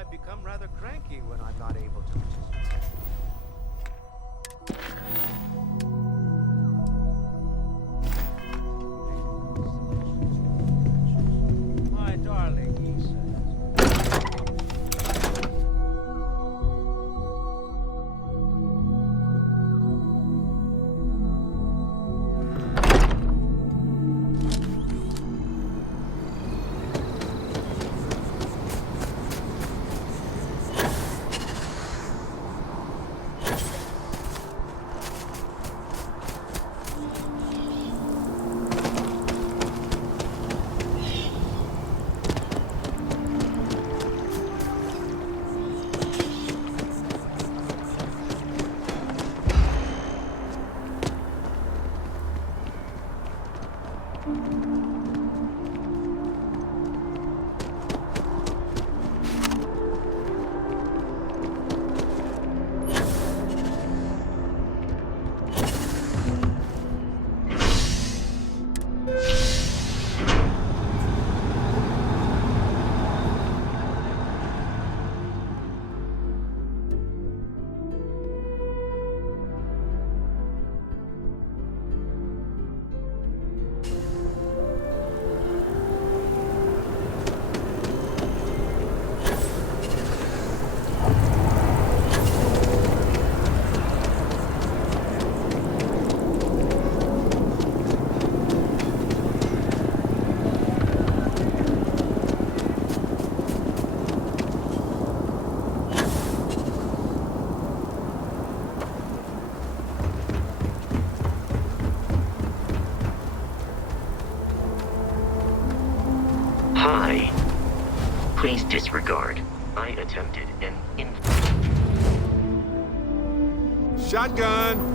I become rather cranky when I'm not able to participate. My darling Issa. Hi. Please disregard. I attempted an Shotgun!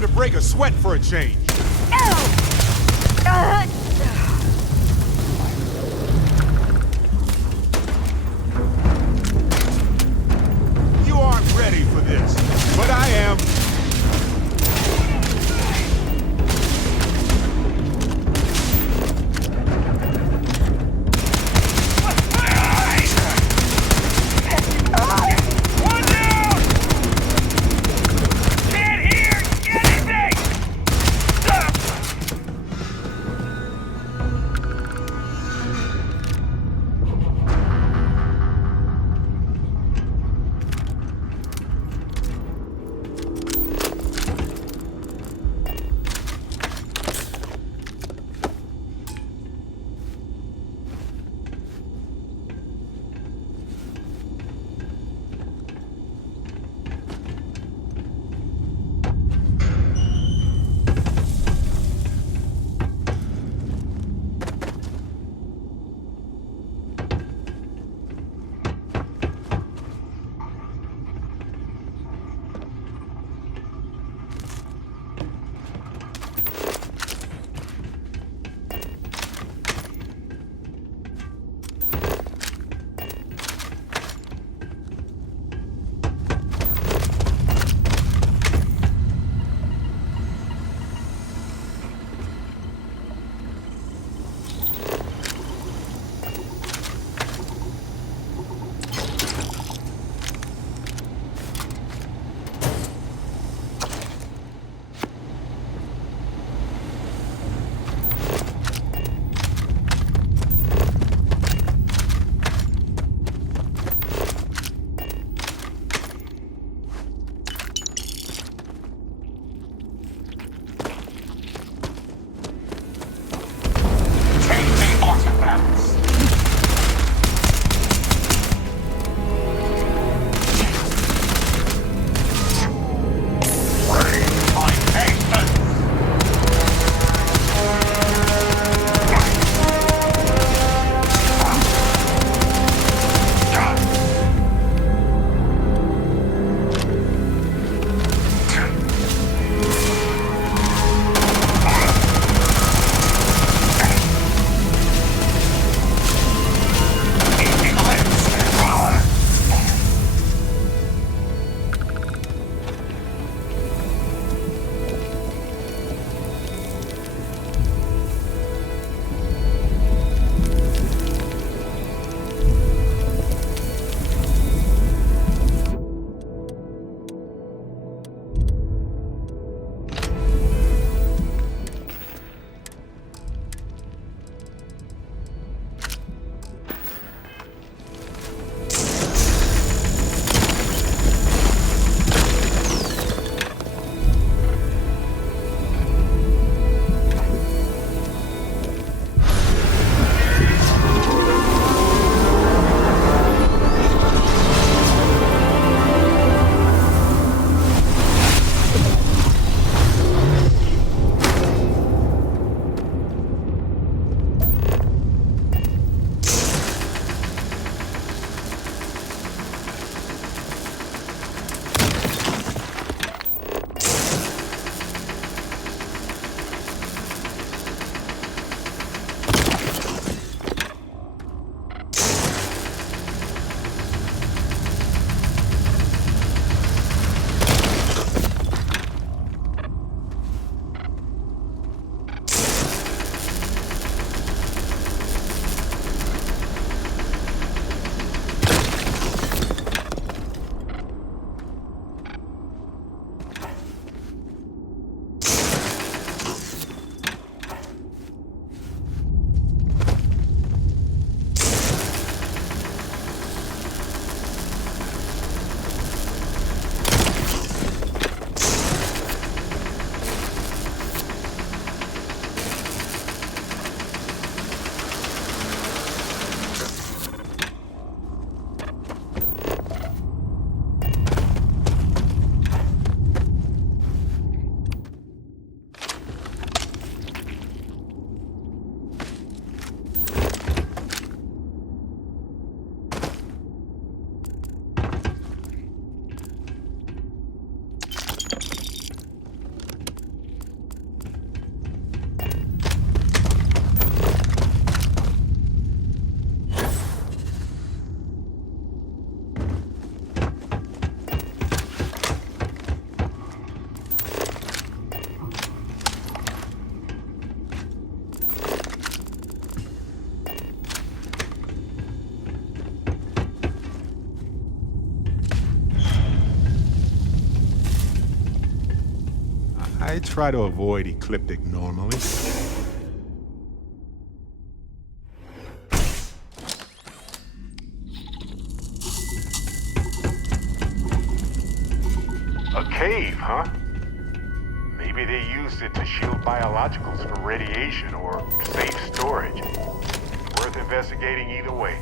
time to break a sweat for a change. You aren't ready for this, but I am. I try to avoid ecliptic normally. A cave, huh? Maybe they used it to shield biologicals from radiation or safe storage. Worth investigating either way.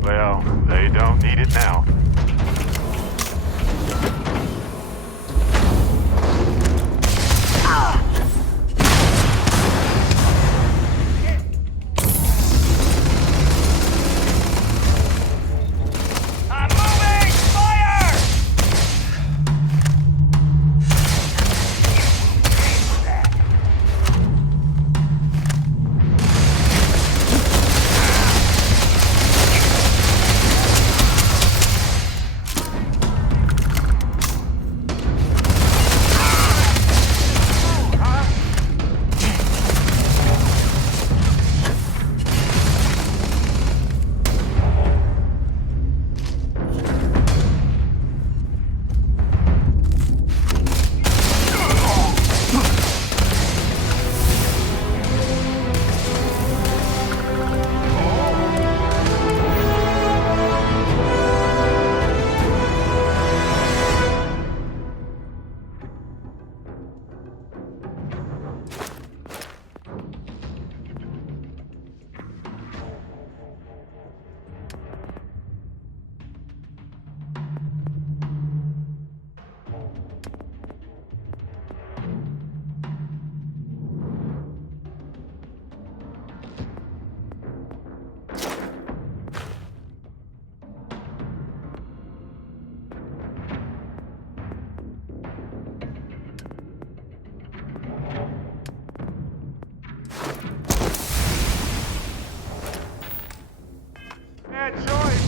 Well, they don't need it now. Bad choice.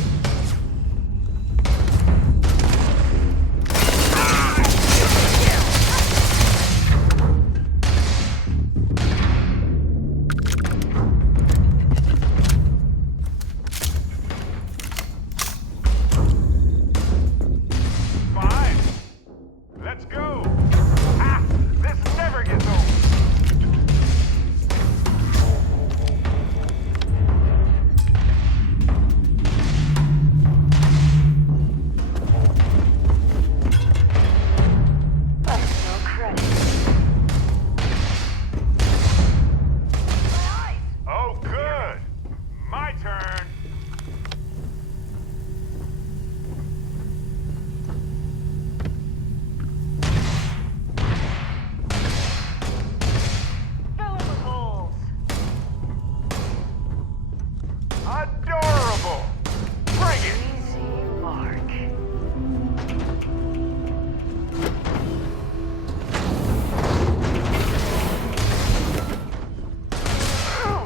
Fine. Let's go. Ah, this never gets old. Oh, good. My turn. Adorable. Bring it.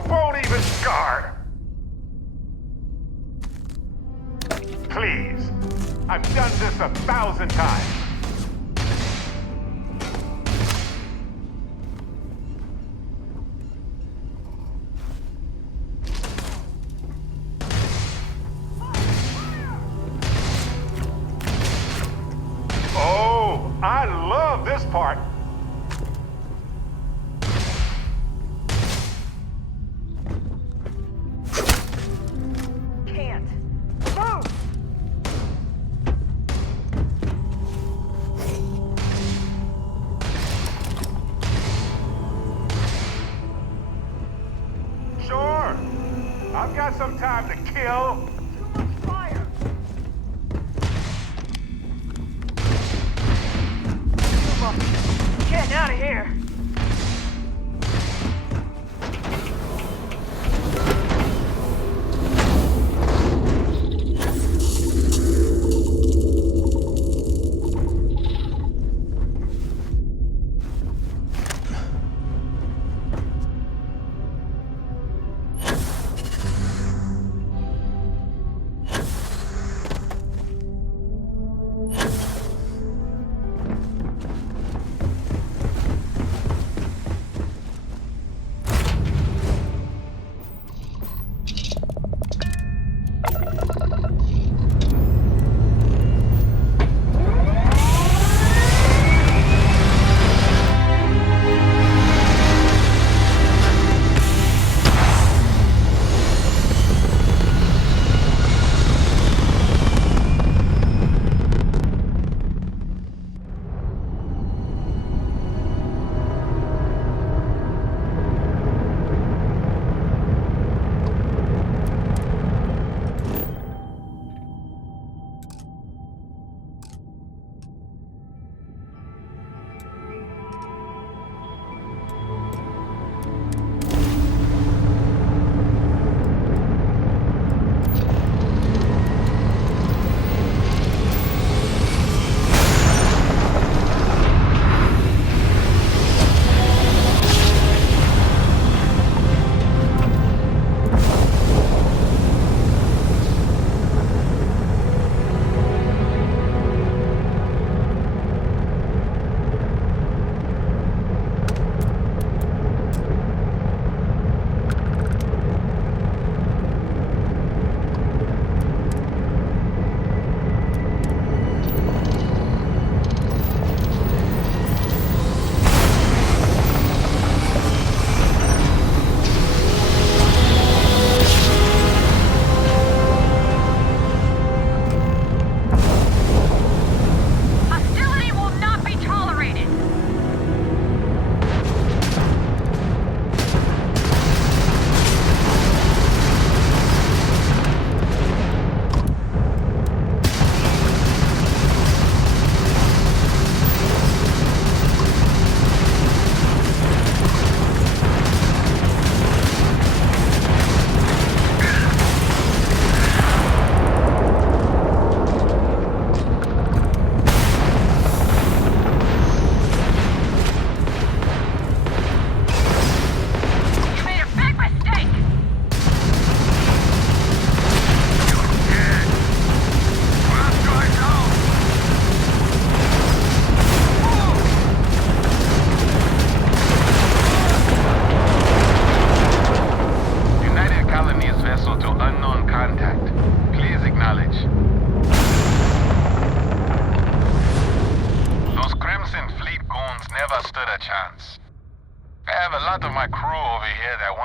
Won't even scar. Please. I've done this 1,000 times. I love this part. Can't. Move! Sure. I've got some time to kill. Too much fire! Getting out of here!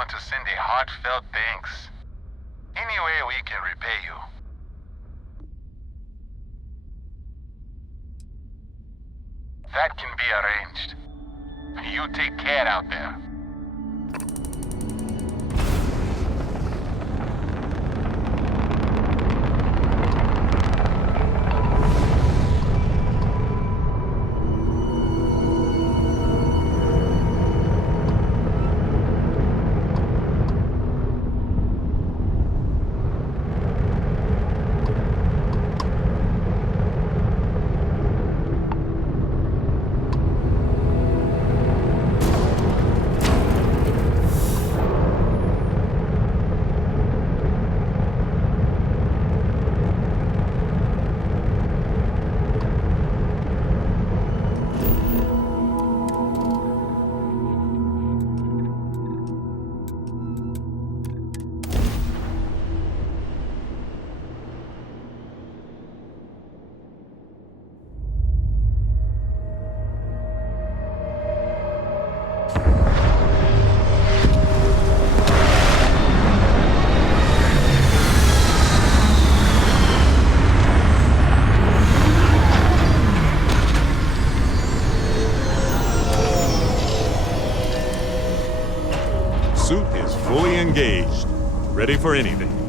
To send a heartfelt thanks. Any way we can repay you. That can be arranged. You take care out there. fully engaged. Ready for anything.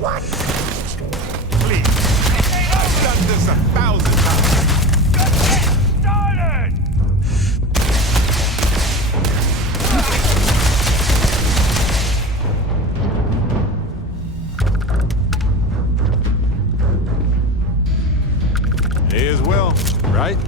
What? Please. I've done this 1,000 times. Just get started! May as well, right?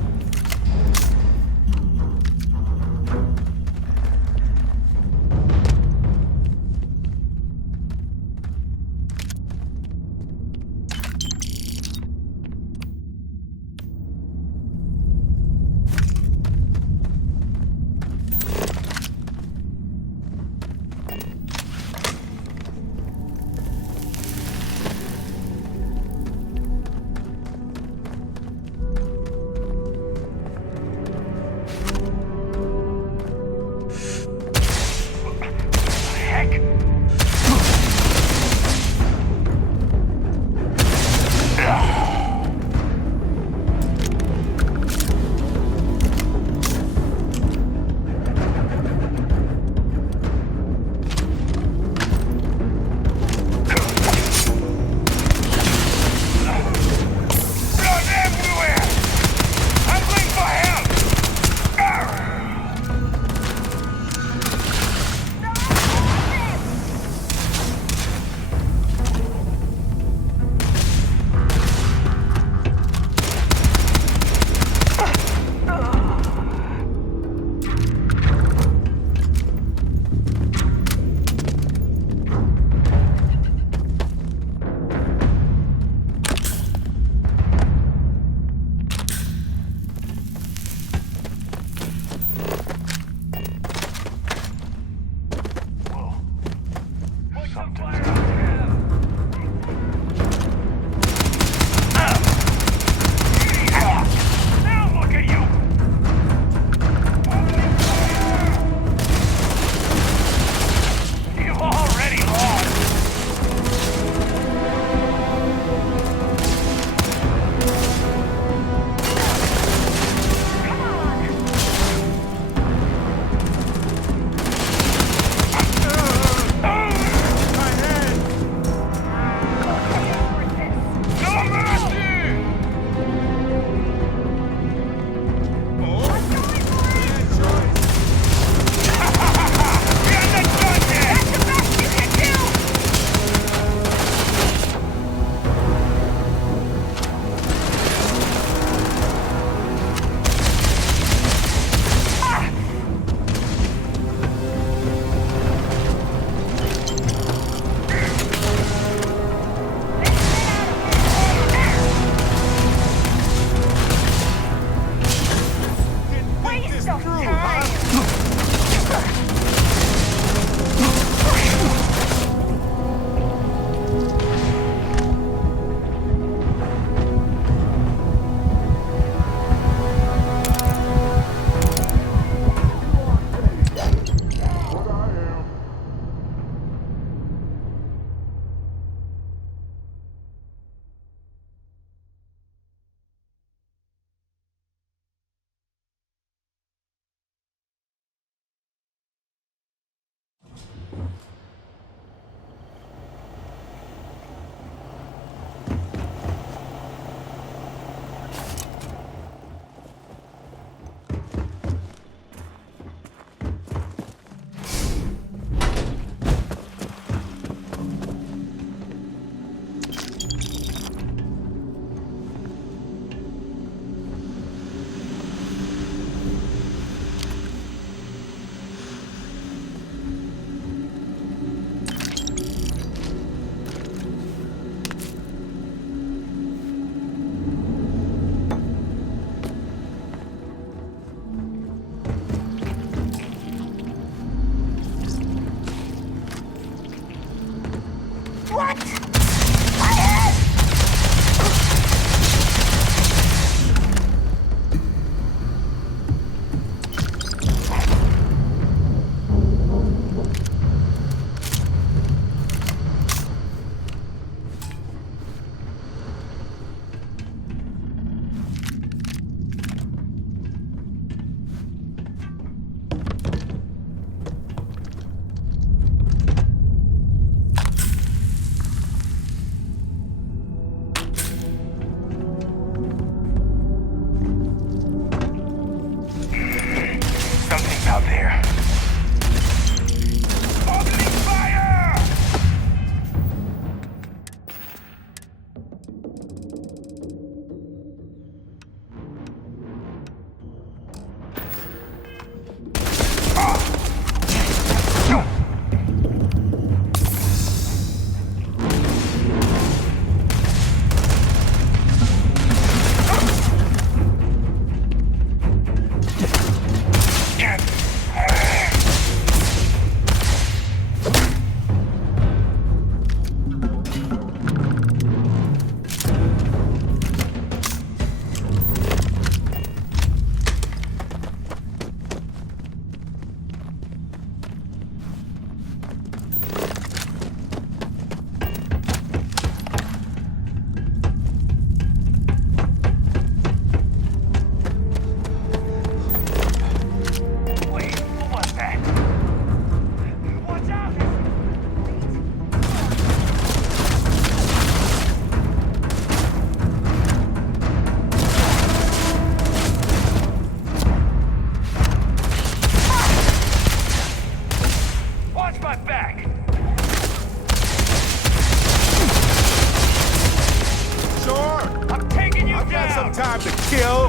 ain't time to kill.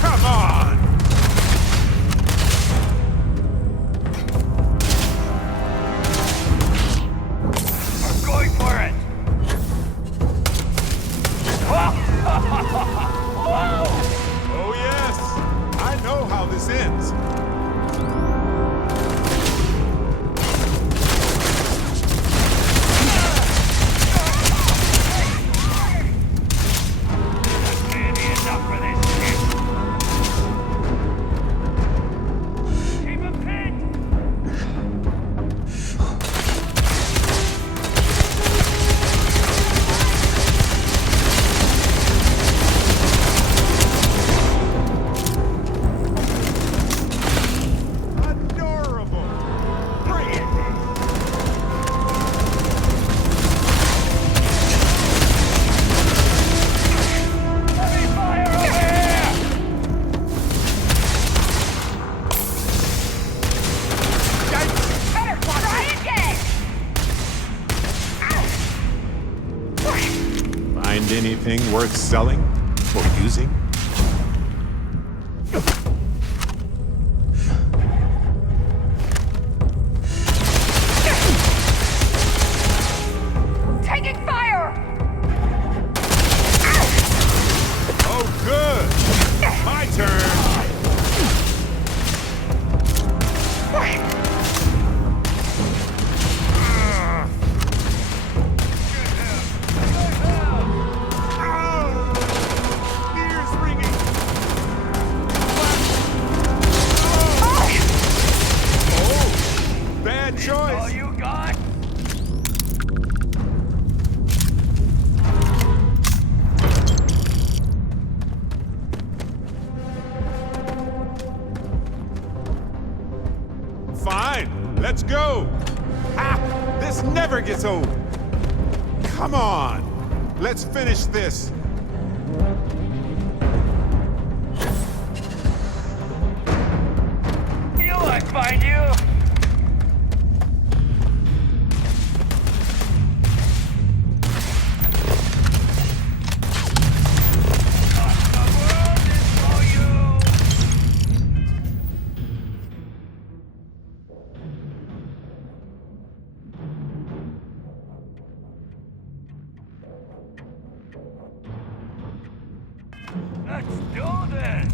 Come on. I'm going for it! Oh, yes. I know how this ends. Can't be enough for this shit! Keep him pinned! Adorable. Brilliant. Heavy fire over here! Better try again! Find anything worth selling or using? Taking fire! Oh, good. My turn. Ears ringing. Oh, bad All choice. you got? Fine, let's go. Ha! This never gets old. Come on, let's finish this. You I find you! The world is for you! Let's do this!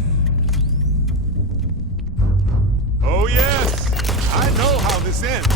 Oh, yes. I know how this ends.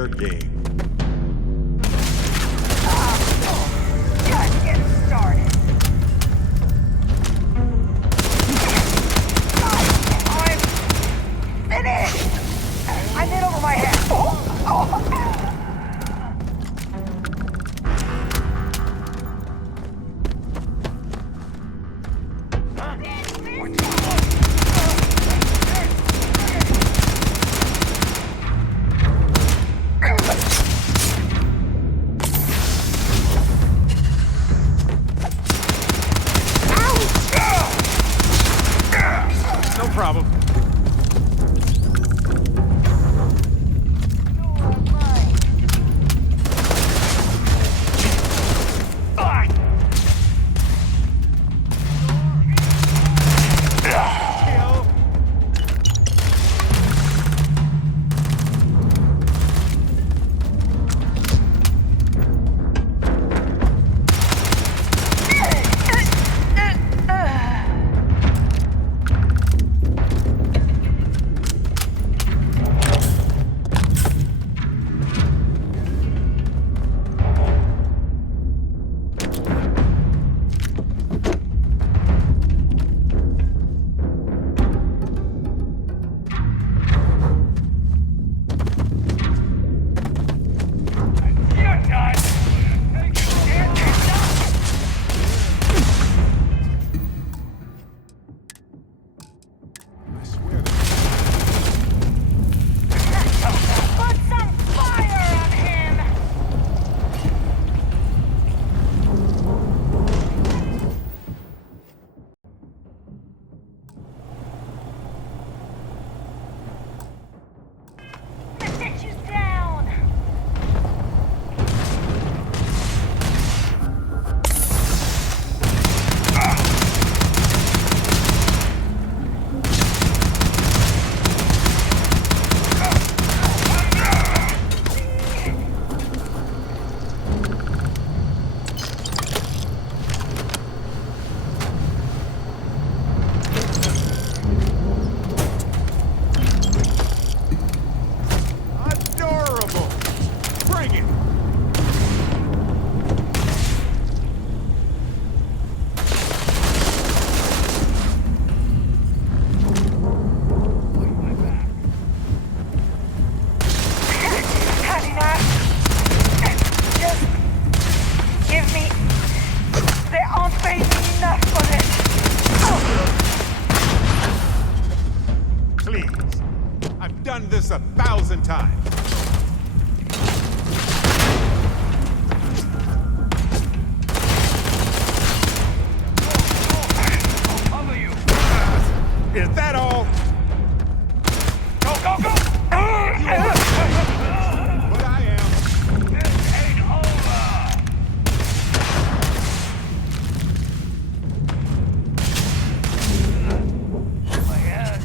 fair game. Just get started. I'm finished. I'm in over my head. No problem. You're done. You stand there, I swear that put some fire on him. Let's get you down. adorable. Bring it. Honey, not. Just give me. They aren't paying me enough for this. Please. I've done this 1,000 times. Cover you. Is that all? Go, go, go! But I am. This ain't over. My head.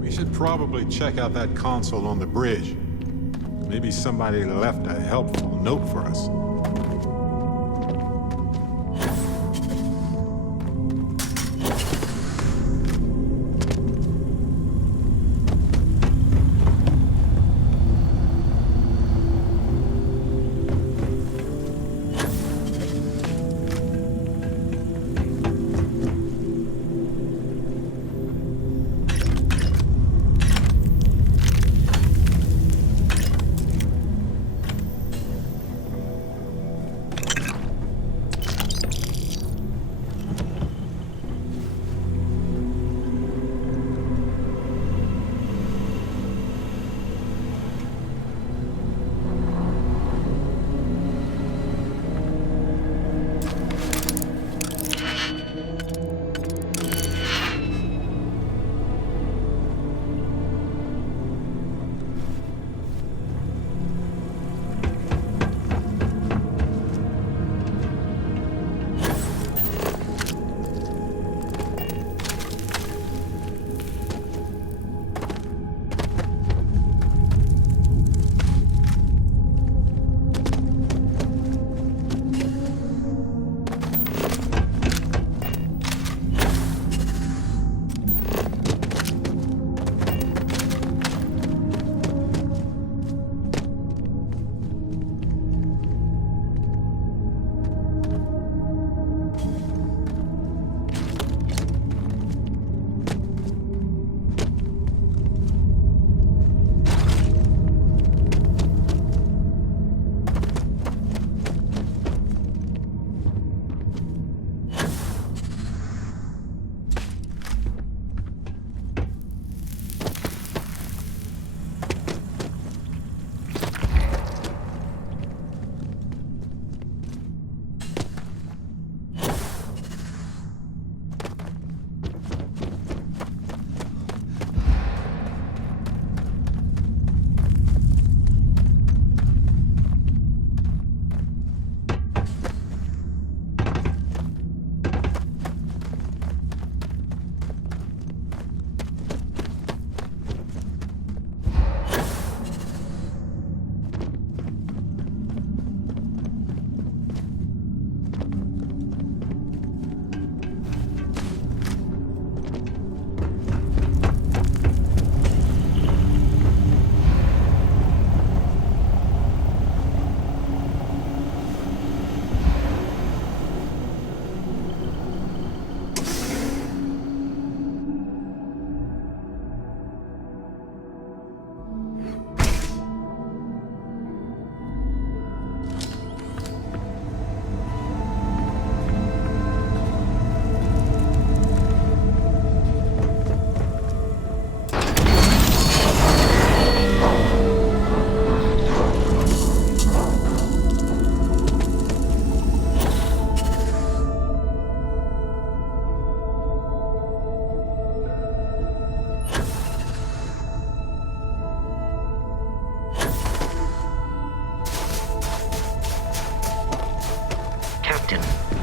We should probably check out that console on the bridge. Maybe somebody left a helpful note for us.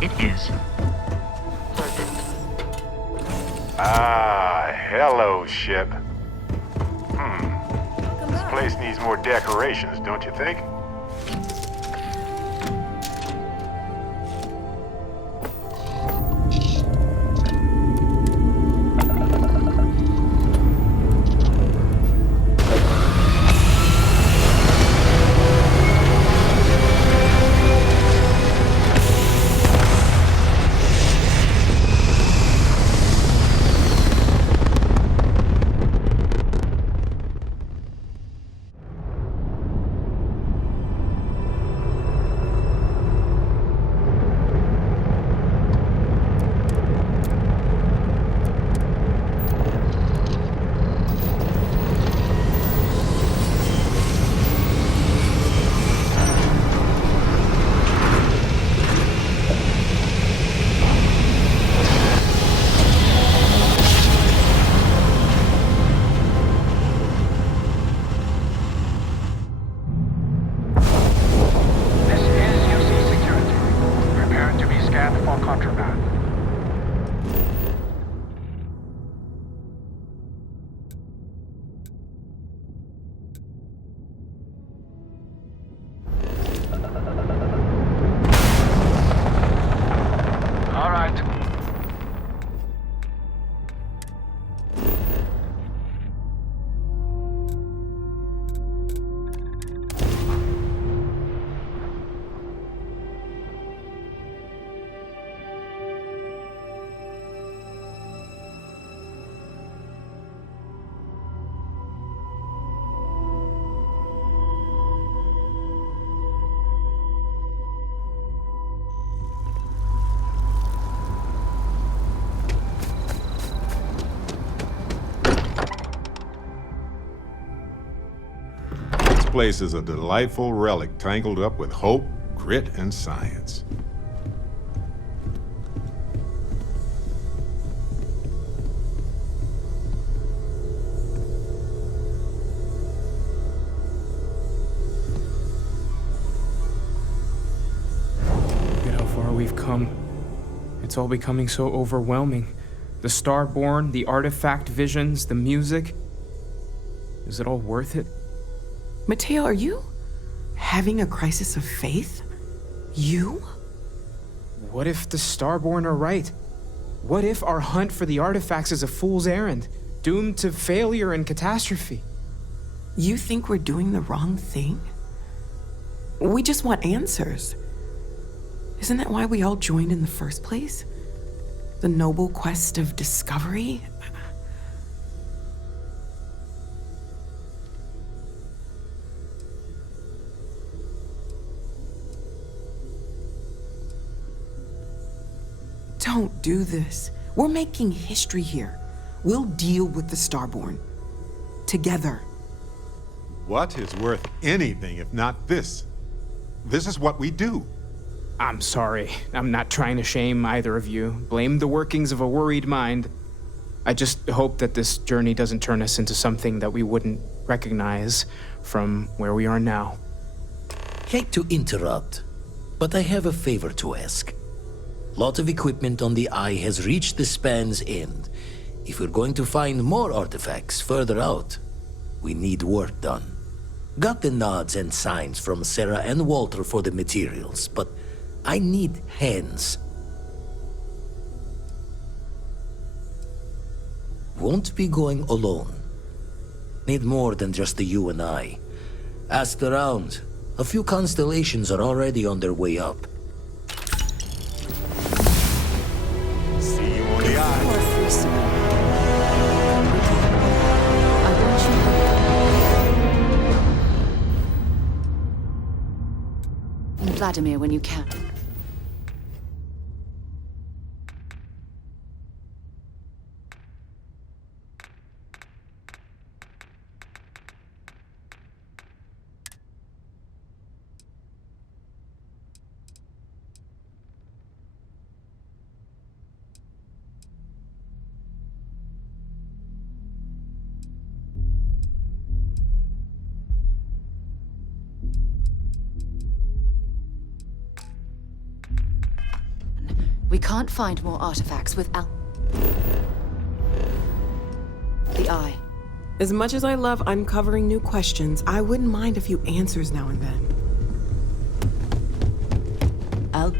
It is. Perfect. Ah, hello, ship. Welcome This back. place needs more decorations, don't you think? This is UC Security. Prepare to be scanned for contraband. All right. This place is a delightful relic tangled up with hope, grit, and science. Look at how far we've come. It's all becoming so overwhelming. The Starborn, the artifact visions, the music. Is it all worth it? Mateo, are you having a crisis of faith? You? What if the Starborn are right? What if our hunt for the artifacts is a fool's errand, doomed to failure and catastrophe? You think we're doing the wrong thing? We just want answers. Isn't that why we all joined in the first place? The noble quest of discovery? Don't do this. We're making history here. We'll deal with the Starborn. Together. What is worth anything if not this? This is what we do. I'm sorry. I'm not trying to shame either of you. Blame the workings of a worried mind. I just hope that this journey doesn't turn us into something that we wouldn't recognize from where we are now. Hate to interrupt, but I have a favor to ask. Lot of equipment on the Eye has reached the span's end. If we're going to find more artifacts further out, we need work done. Got the nods and signs from Sarah and Walter for the materials, but I need hands. Won't be going alone. Need more than just the you and I. Asked around. A few constellations are already on their way up. See you on the eye. More free spirit. I want you. And Vladimir when you can. We can't find more artifacts without the Eye. As much as I love uncovering new questions, I wouldn't mind a few answers now and then. I'll...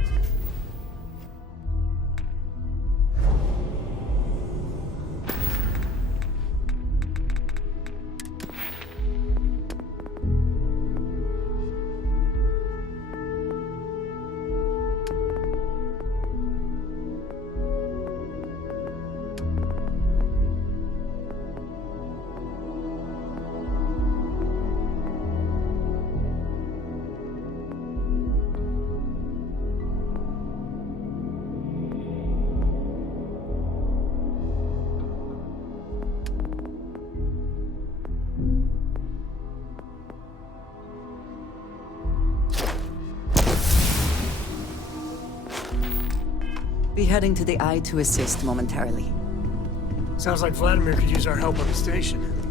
Be heading to the Eye to assist momentarily. Sounds like Vladimir could use our help on the station.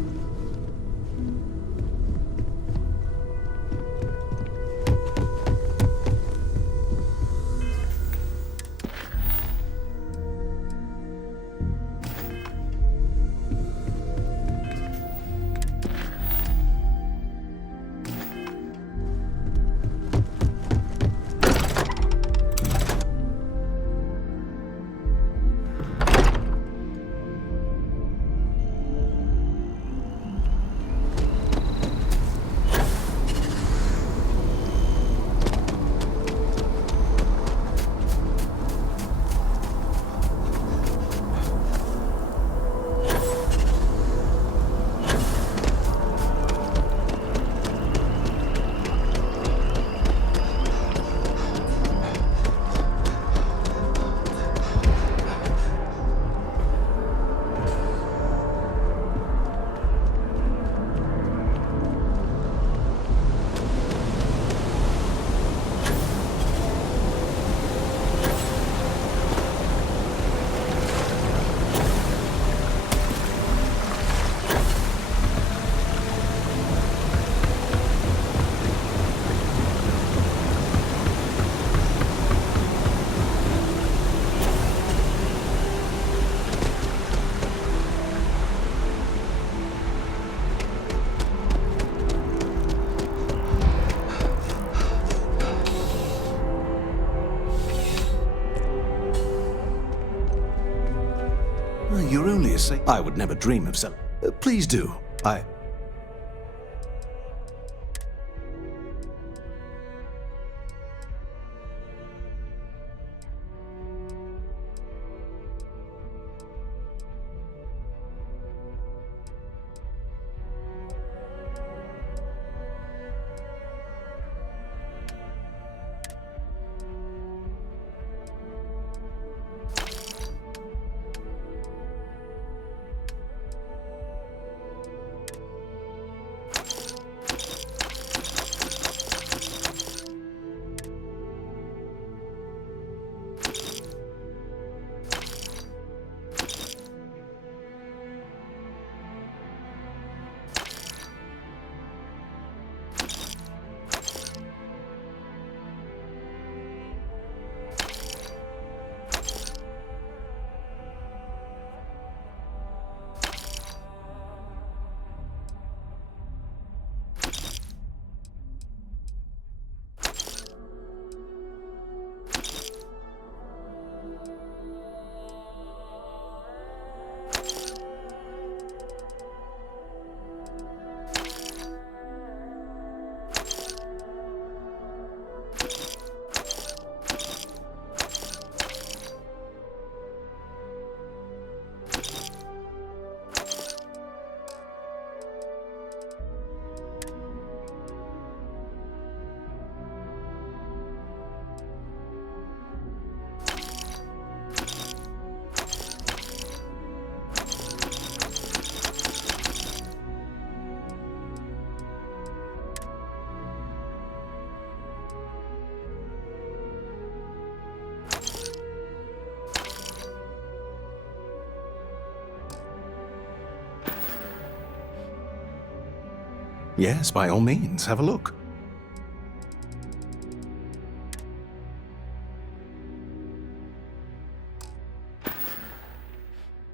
You're only a I would never dream of some. Please do. Yes, by all means, have a look.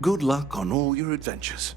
Good luck on all your adventures.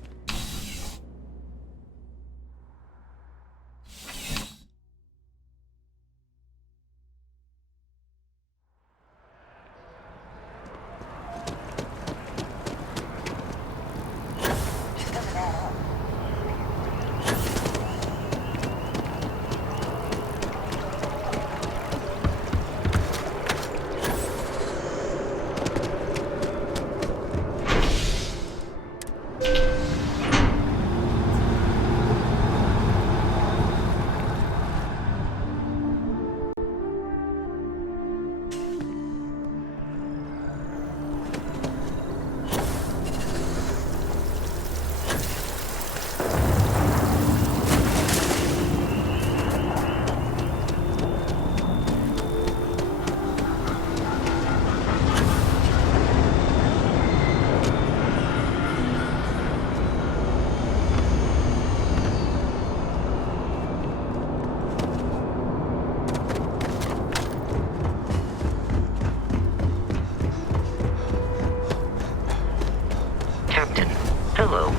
Captain, hello.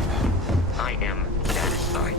I am satisfied.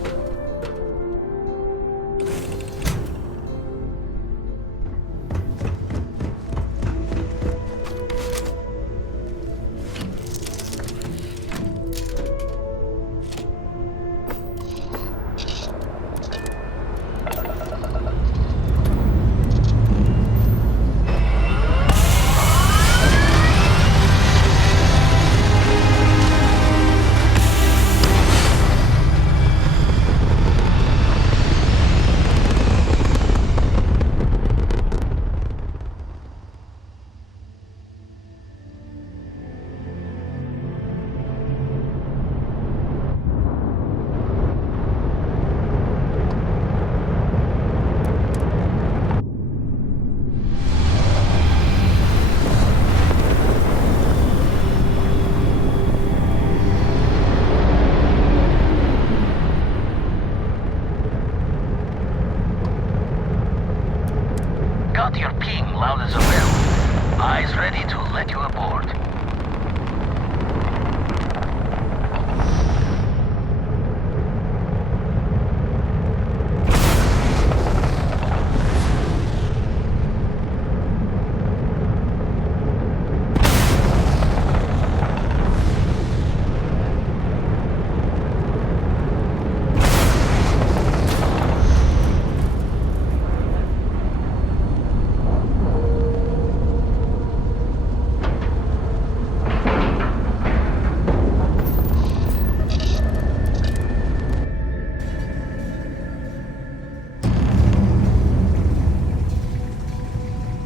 Got your ping loud as a bell. Eyes ready to let you aboard.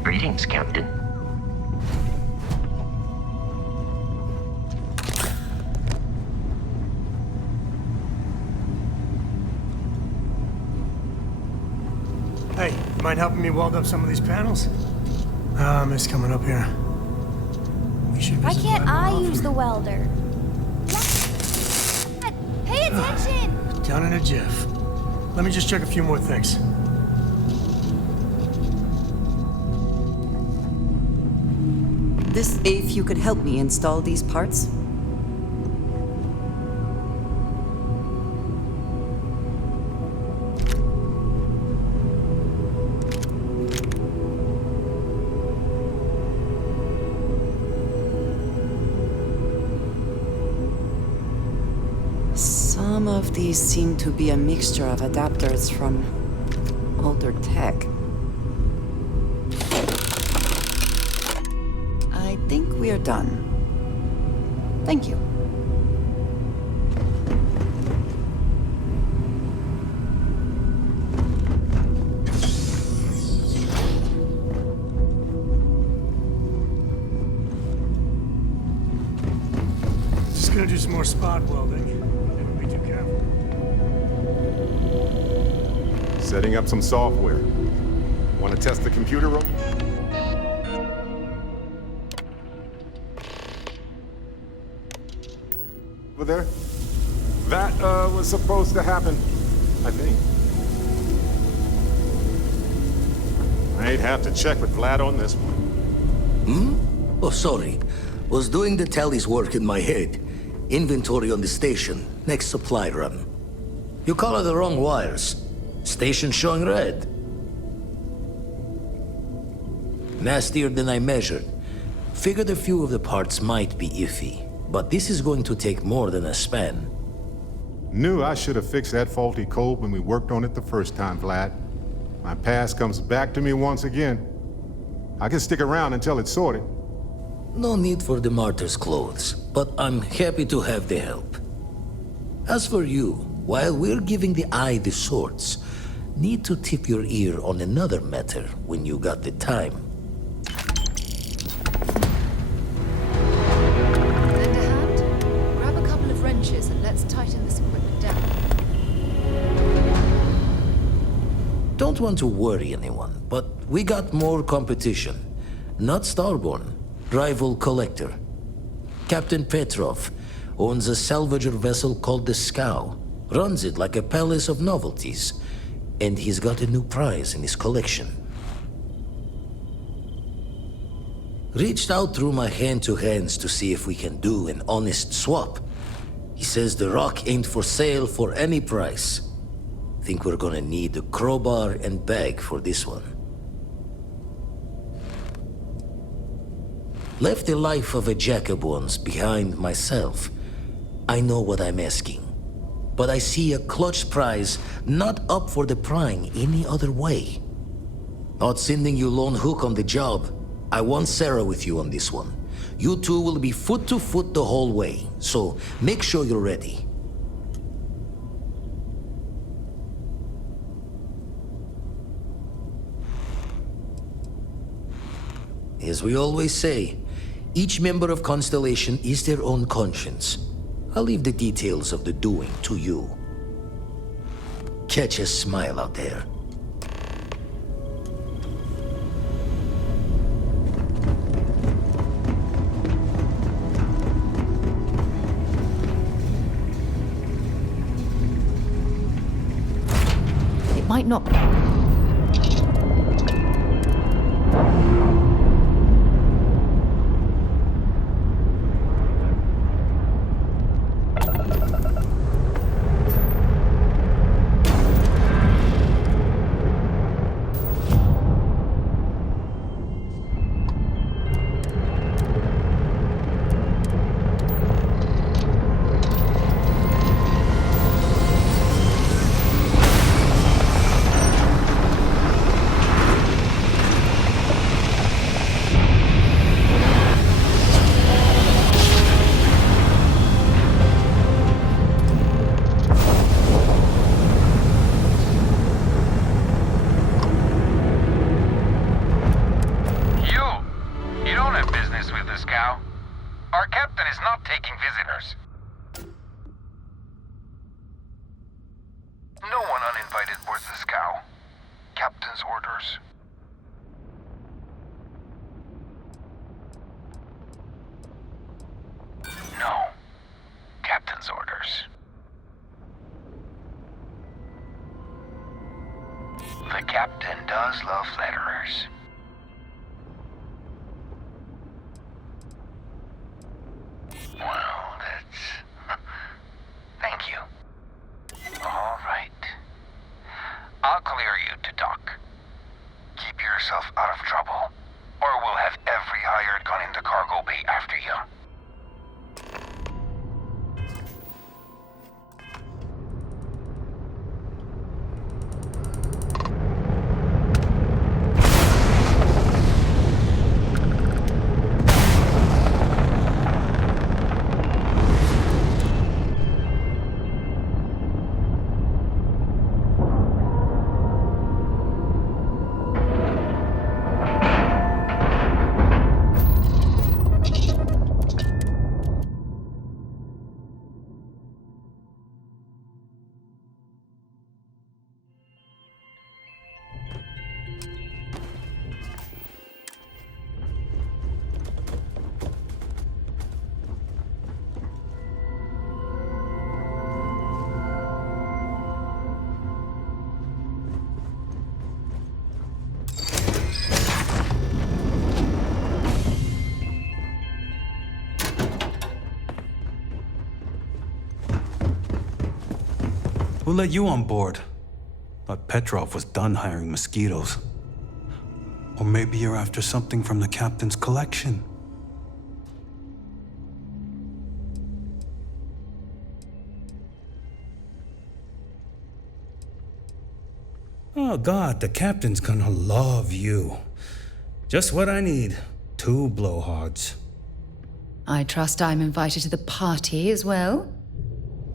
Greetings, Captain. Hey, you mind helping me weld up some of these panels? I miss coming up here. We should Why visit can't Bible I often. use the welder? Pay attention! Down in a jiff. Let me just check a few more things. If you could help me install these parts? Some of these seem to be a mixture of adapters from older tech. I think we're done. Thank you. Just gonna do some more spot welding. Never be too careful. Setting up some software. Want to test the computer room? Over there? That, was supposed to happen, I think. I'd have to check with Vlad on this one. Oh, sorry. Was doing the tally's work in my head. Inventory on the station, next supply run. You color the wrong wires. Station showing red. Nastier than I measured. Figured a few of the parts might be iffy, but this is going to take more than a span. Knew I should have fixed that faulty code when we worked on it the first time, Vlad. My past comes back to me once again. I can stick around until it's sorted. No need for the martyr's clothes, but I'm happy to have the help. As for you, while we're giving the eye the swords, need to tip your ear on another matter when you got the time. Lend a hand? Grab a couple of wrenches and let's tighten this equipment down. Don't want to worry anyone, but we got more competition. Not Starborn, rival collector. Captain Petrov owns a salvager vessel called the Scow. Runs it like a palace of novelties. And he's got a new prize in his collection. Reached out through my hand-to-hands to see if we can do an honest swap. He says the rock ain't for sale for any price. Think we're gonna need a crowbar and bag for this one. Left the life of a Jacobons behind myself. I know what I'm asking. But I see a clutch prize not up for the prying any other way. Not sending you lone hook on the job. I want Sarah with you on this one. You two will be foot to foot the whole way, so make sure you're ready. As we always say, each member of Constellation is their own conscience. I'll leave the details of the doing to you. Catch a smile out there. It might not... The captain does love flatterers. Well, that's... Thank you. All right. I'll clear you to dock. Keep yourself out of trouble, or we'll have every hired gun in the cargo bay after you. Who let you on board? Thought Petrov was done hiring mosquitoes. Or maybe you're after something from the captain's collection. Oh God, the captain's gonna love you. Just what I need. 2 blowhards. I trust I'm invited to the party as well?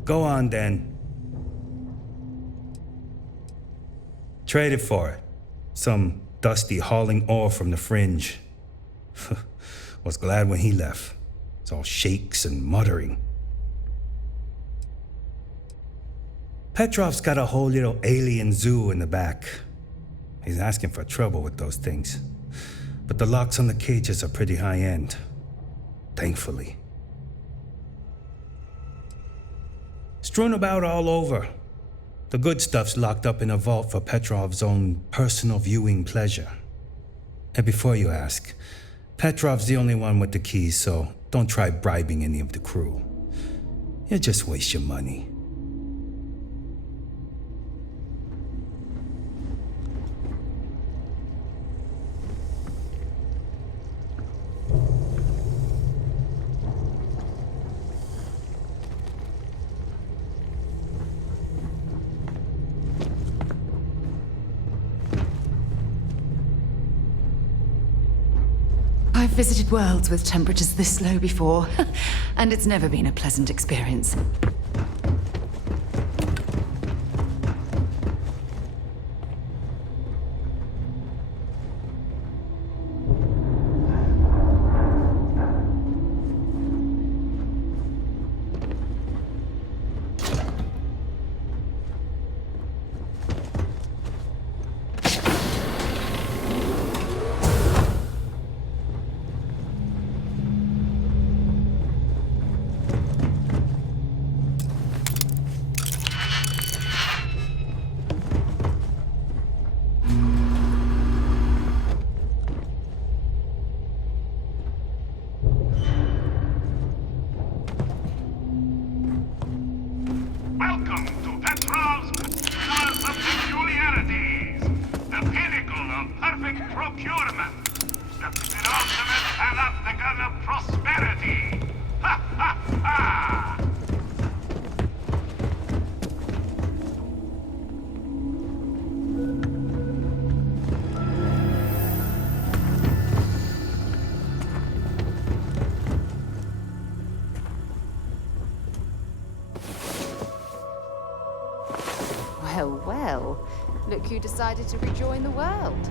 Go on then. Trade it for it. Some dusty hauling ore from the fringe. Was glad when he left. It's all shakes and muttering. Petrov's got a whole little alien zoo in the back. He's asking for trouble with those things. But the locks on the cages are pretty high-end. Thankfully. Strewn about all over. The good stuff's locked up in a vault for Petrov's own personal viewing pleasure. And before you ask, Petrov's the only one with the keys, so don't try bribing any of the crew. You'll just waste your money. I've visited worlds with temperatures this low before, and it's never been a pleasant experience. Welcome to Petrov's Palace of Peculiarities, the pinnacle of perfect procurement, the penultimate panopticon of prosperity. Ha ha ha! Well, well. Look who decided to rejoin the world.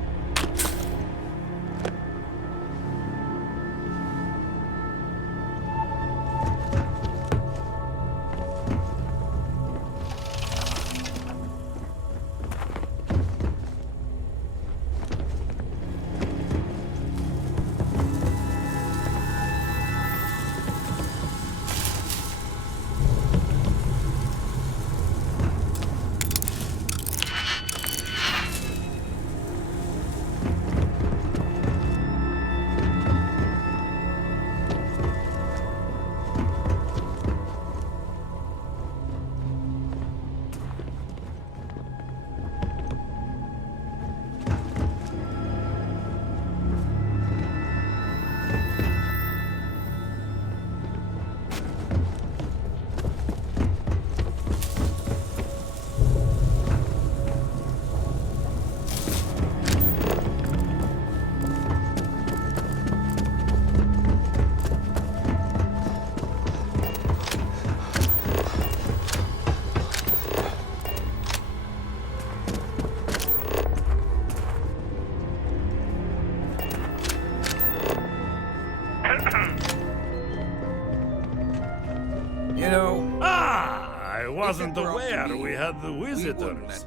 I wasn't aware we had the visitors.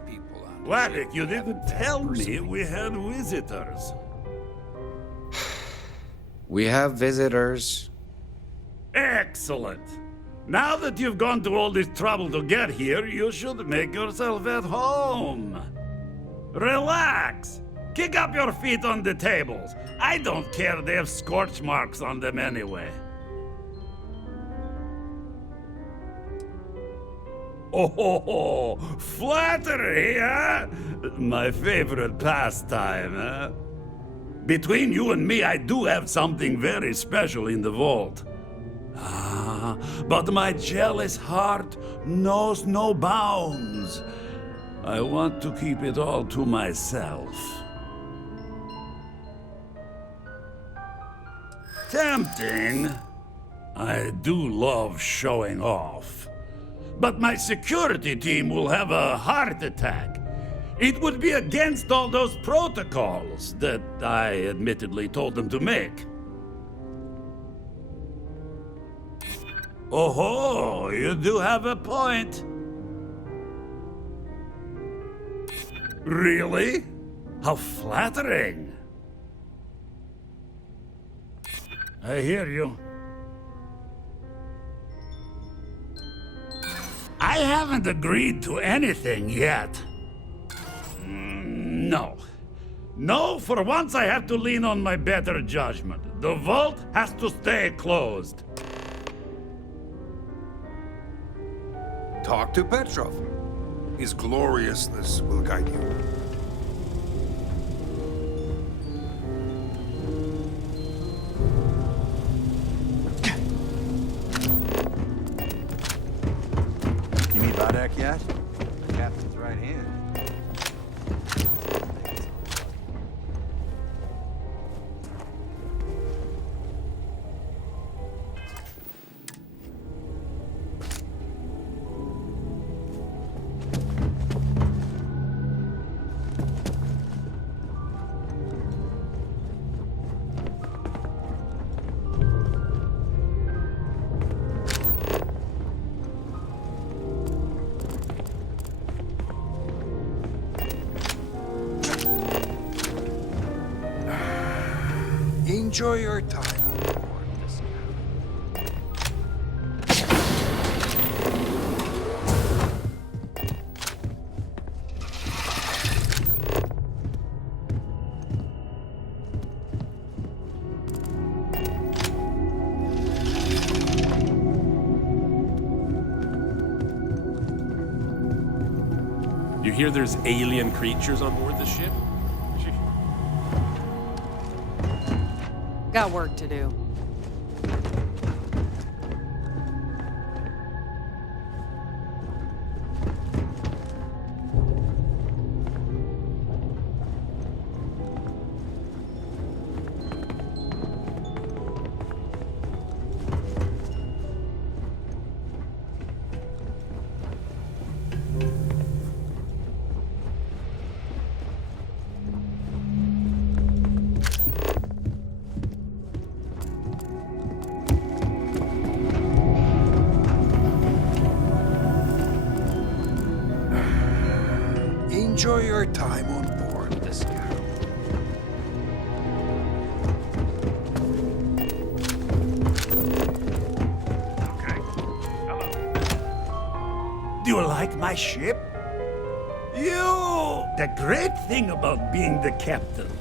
Wladek, you didn't tell me we had visitors. We have visitors. Excellent. Now that you've gone to all this trouble to get here, you should make yourself at home. Relax. Kick up your feet on the tables. I don't care, they have scorch marks on them anyway. Oh, flattery, huh? My favorite pastime, huh? Between you and me, I do have something very special in the vault. Ah, but my jealous heart knows no bounds. I want to keep it all to myself. Tempting. I do love showing off. But my security team will have a heart attack. It would be against all those protocols that I admittedly told them to make. Oh, you do have a point. Really? How flattering. I hear you. I haven't agreed to anything yet. No. No, for once I have to lean on my better judgment. The vault has to stay closed. Talk to Petrov. His gloriousness will guide you. You meet Vadak yet? The captain's right hand. Enjoy your time on board this You hear there's alien creatures on board the ship? Got work to do. Enjoy your time on board this scout. Okay. Hello. Do you like my ship? The great thing about being the captain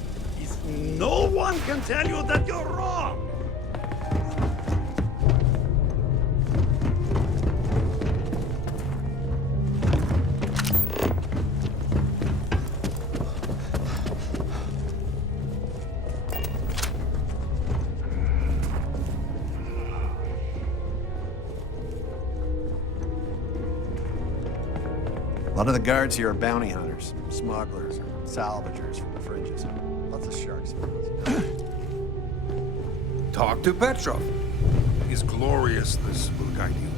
is no one can tell you that you're wrong. A lot of the guards here are bounty hunters, smugglers, or salvagers from the fringes. Lots of sharks. Talk to Petrov. His gloriousness will guide you.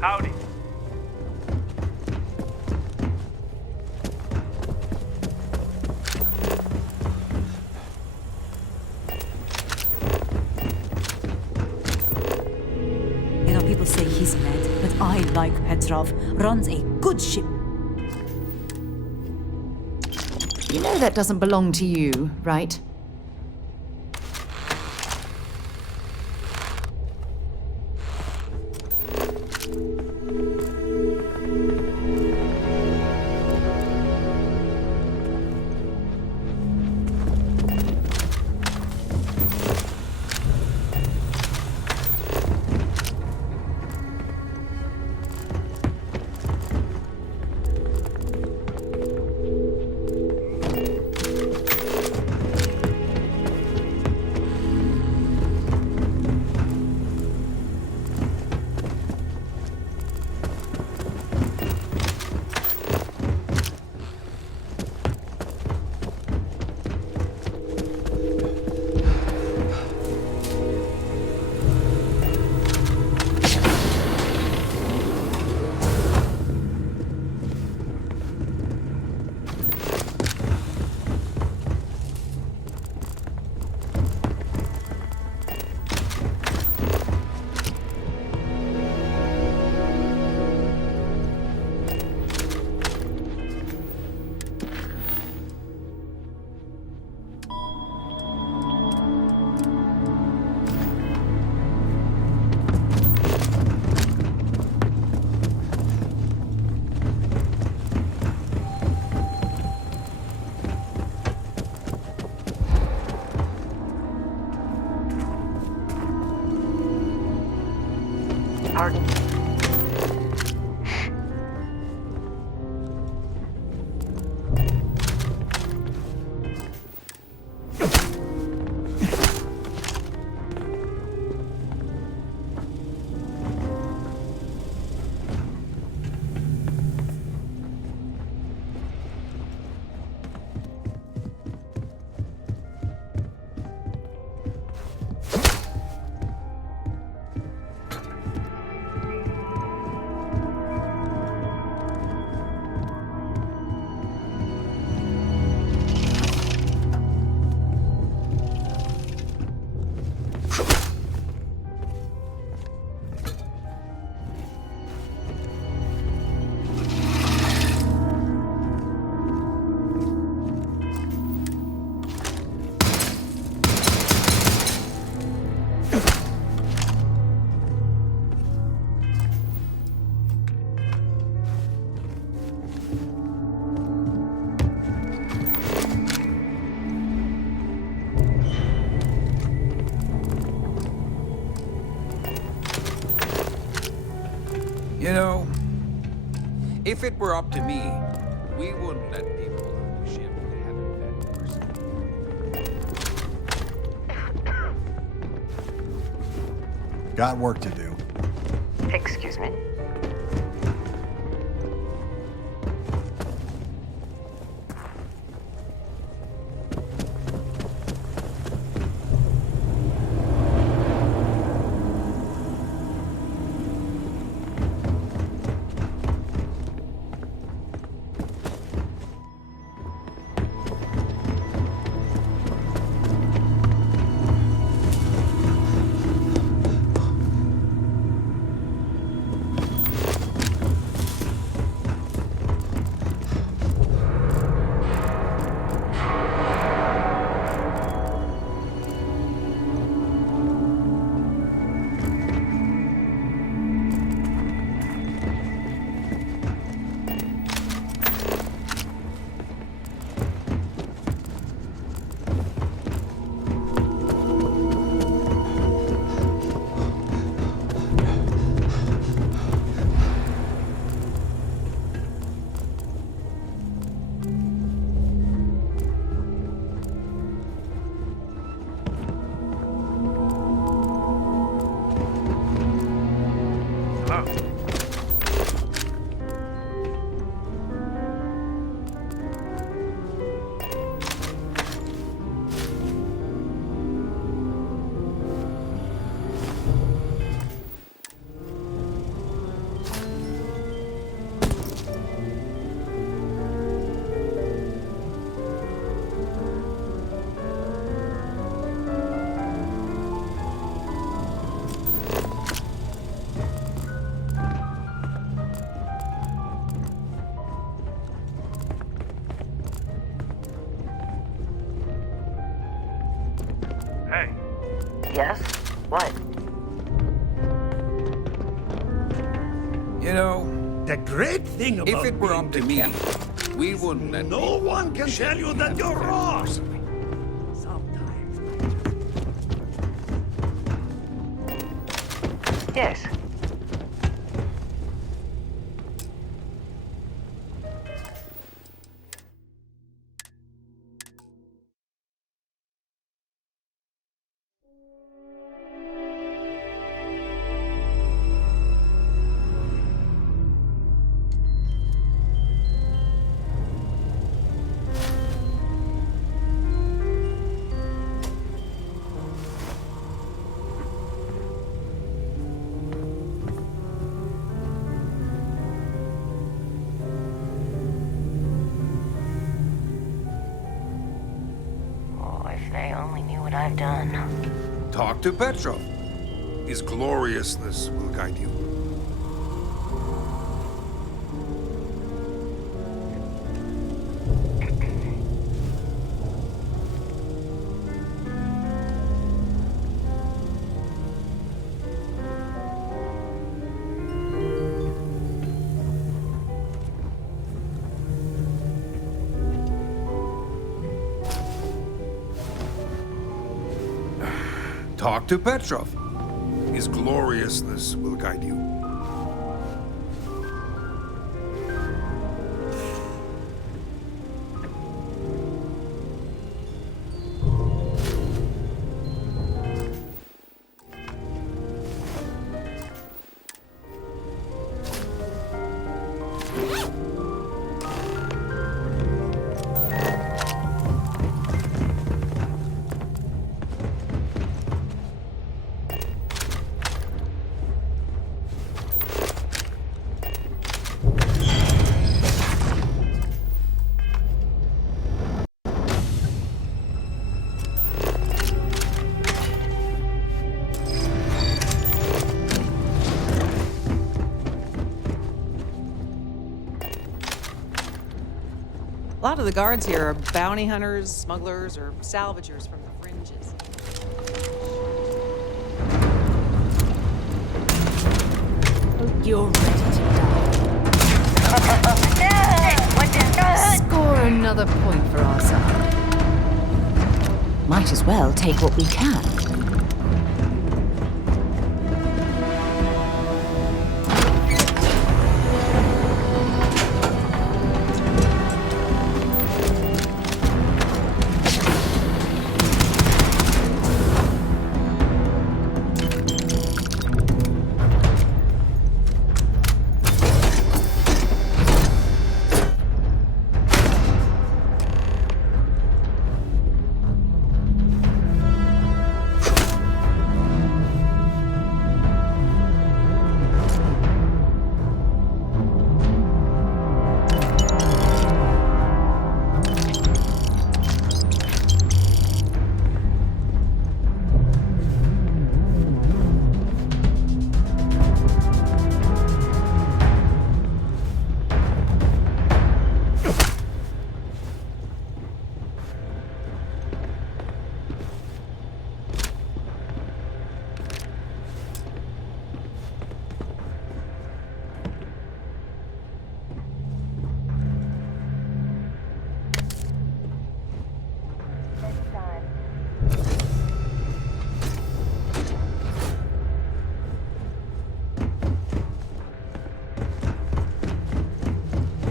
Howdy. There are people say he's mad, but I like Petrov. Runs a good ship. You know that doesn't belong to you, right? Pardon? You know, if it were up to me, we wouldn't let people on the ship we haven't met personally. Got work to do. Excuse me. Yes? What? You know, The great thing about if it were being up to the me, captain we wouldn't let no people one on the can ship tell you we that haven't you're met wrong. personally. Yes. Oh, if they only knew what I've done. Talk to Petrov. His gloriousness will guide you. Talk to Petrov. His gloriousness will guide you. lot of the guards here are bounty hunters, smugglers, or salvagers from the fringes. You're ready to die. Score another point for our side. Might as well take what we can.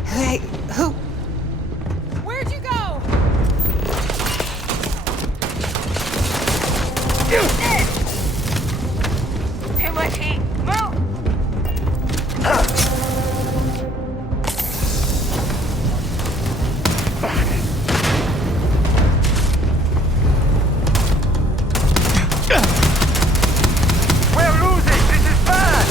Hey, who? Where'd you go? Too much heat. Move! We're losing! This is bad!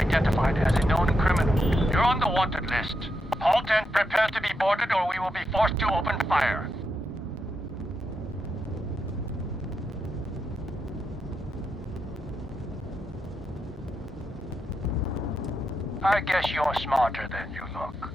identified as a known criminal. You're on the wanted list. Halt and prepare to be boarded or we will be forced to open fire. I guess you're smarter than you look.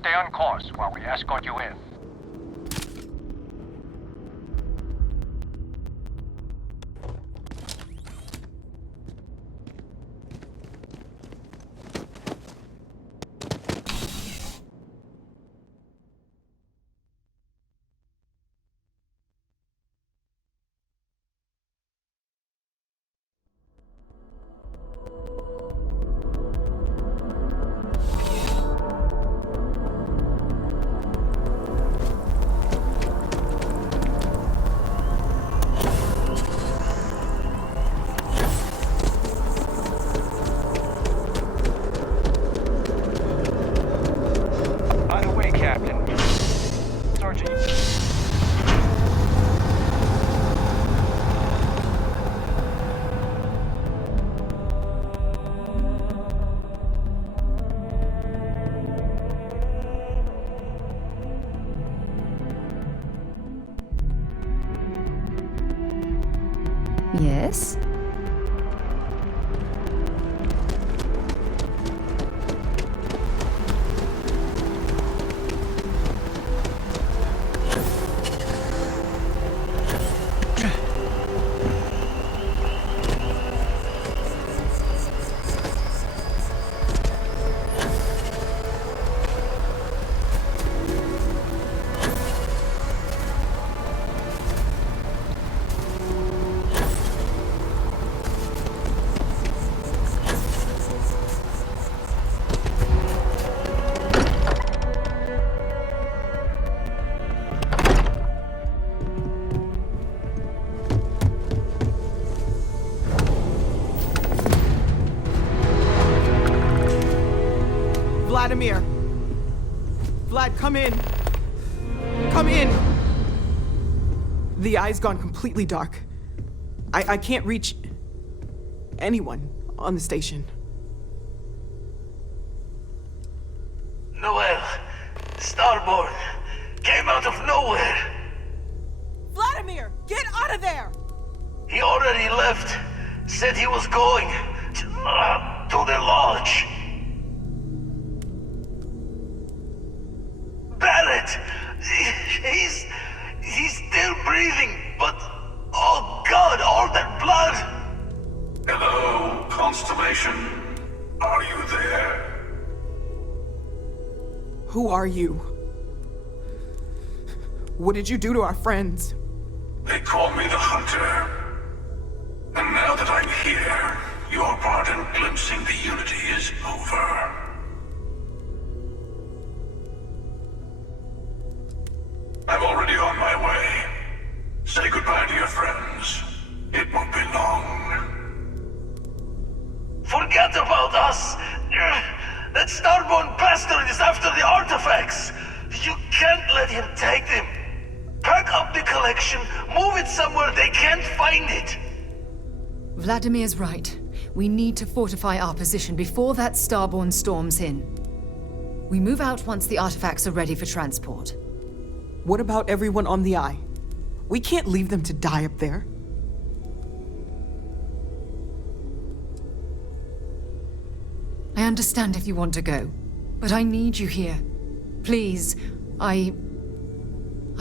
Stay on course while we escort you in. By the way, Captain. Sergeant. Yes? Vladimir! Vlad, come in! Come in! The eye's gone completely dark. I can't reach anyone on the station. Noel, Starborn, came out of nowhere. Vladimir, get out of there! He already left. Said he was going to the lodge. Barrett! He's still breathing, but oh God, all that blood! Hello, Constellation. Are you there? Who are you? What did you do to our friends? They call me the Hunter. And now that I'm here, your part in glimpsing the Unity is over. I'm already on my way. Say goodbye to your friends. It won't be long. Forget about us! That Starborn bastard is after the artifacts! You can't let him take them! Pack up the collection, move it somewhere they can't find it! Vladimir's right. We need to fortify our position before that Starborn storms in. We move out once the artifacts are ready for transport. What about everyone on the Eye? We can't leave them to die up there. I understand if you want to go, but I need you here. Please, I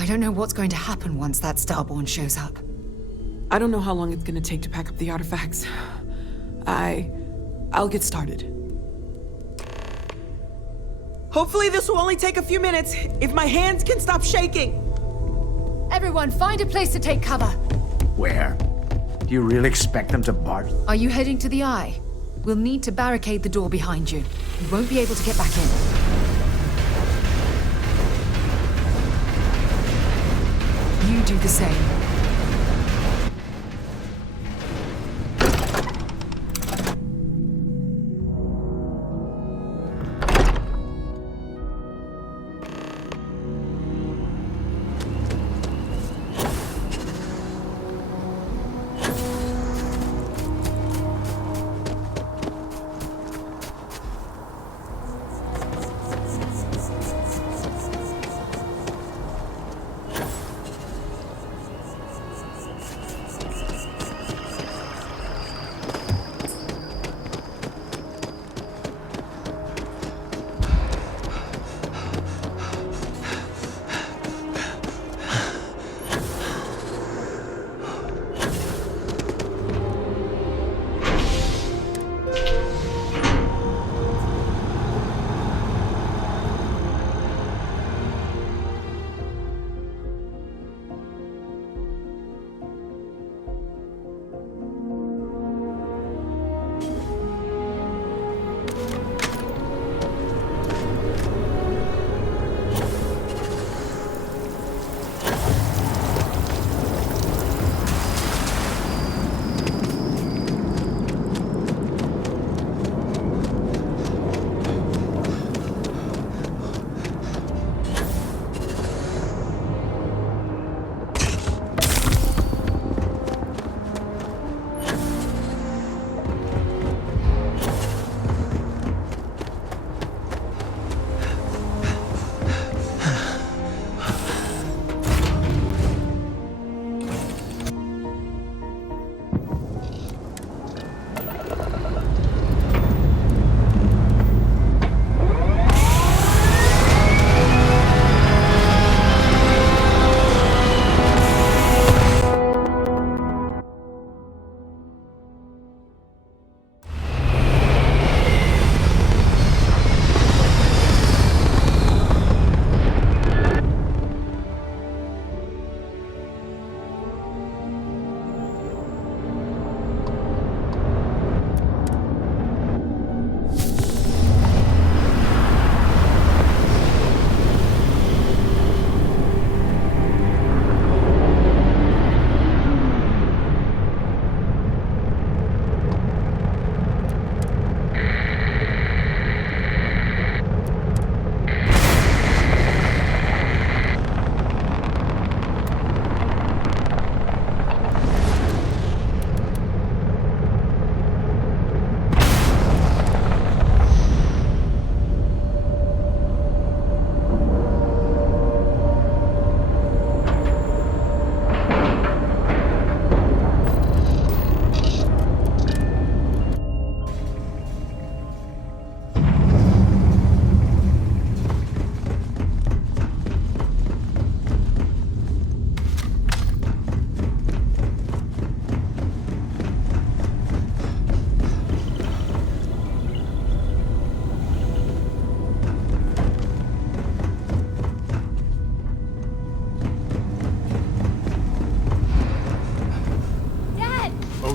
don't know what's going to happen once that Starborn shows up. I don't know how long it's gonna take to pack up the artifacts. I'll get started. Hopefully this will only take a few minutes, if my hands can stop shaking! Everyone, find a place to take cover! Where? Do you really expect them to barge? Are you heading to the Eye? We'll need to barricade the door behind you. You won't be able to get back in. You do the same.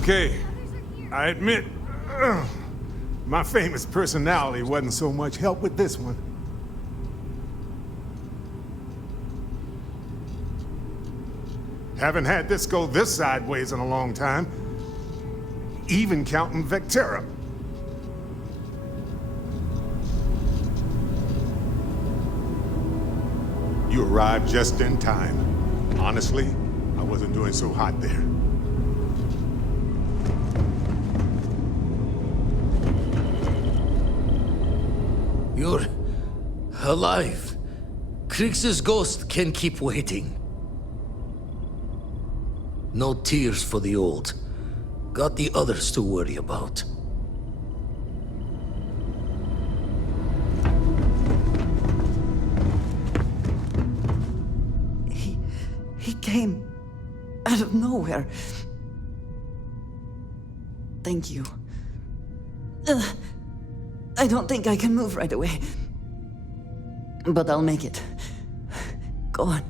Okay, I admit, my famous personality wasn't so much help with this one. Haven't had this go this sideways in a long time, even counting Vectera. You arrived just in time. Honestly, I wasn't doing so hot there. You're alive. Krix's ghost can keep waiting. No tears for the old. Got the others to worry about. He came out of nowhere. Thank you. I don't think I can move right away. But I'll make it. Go on.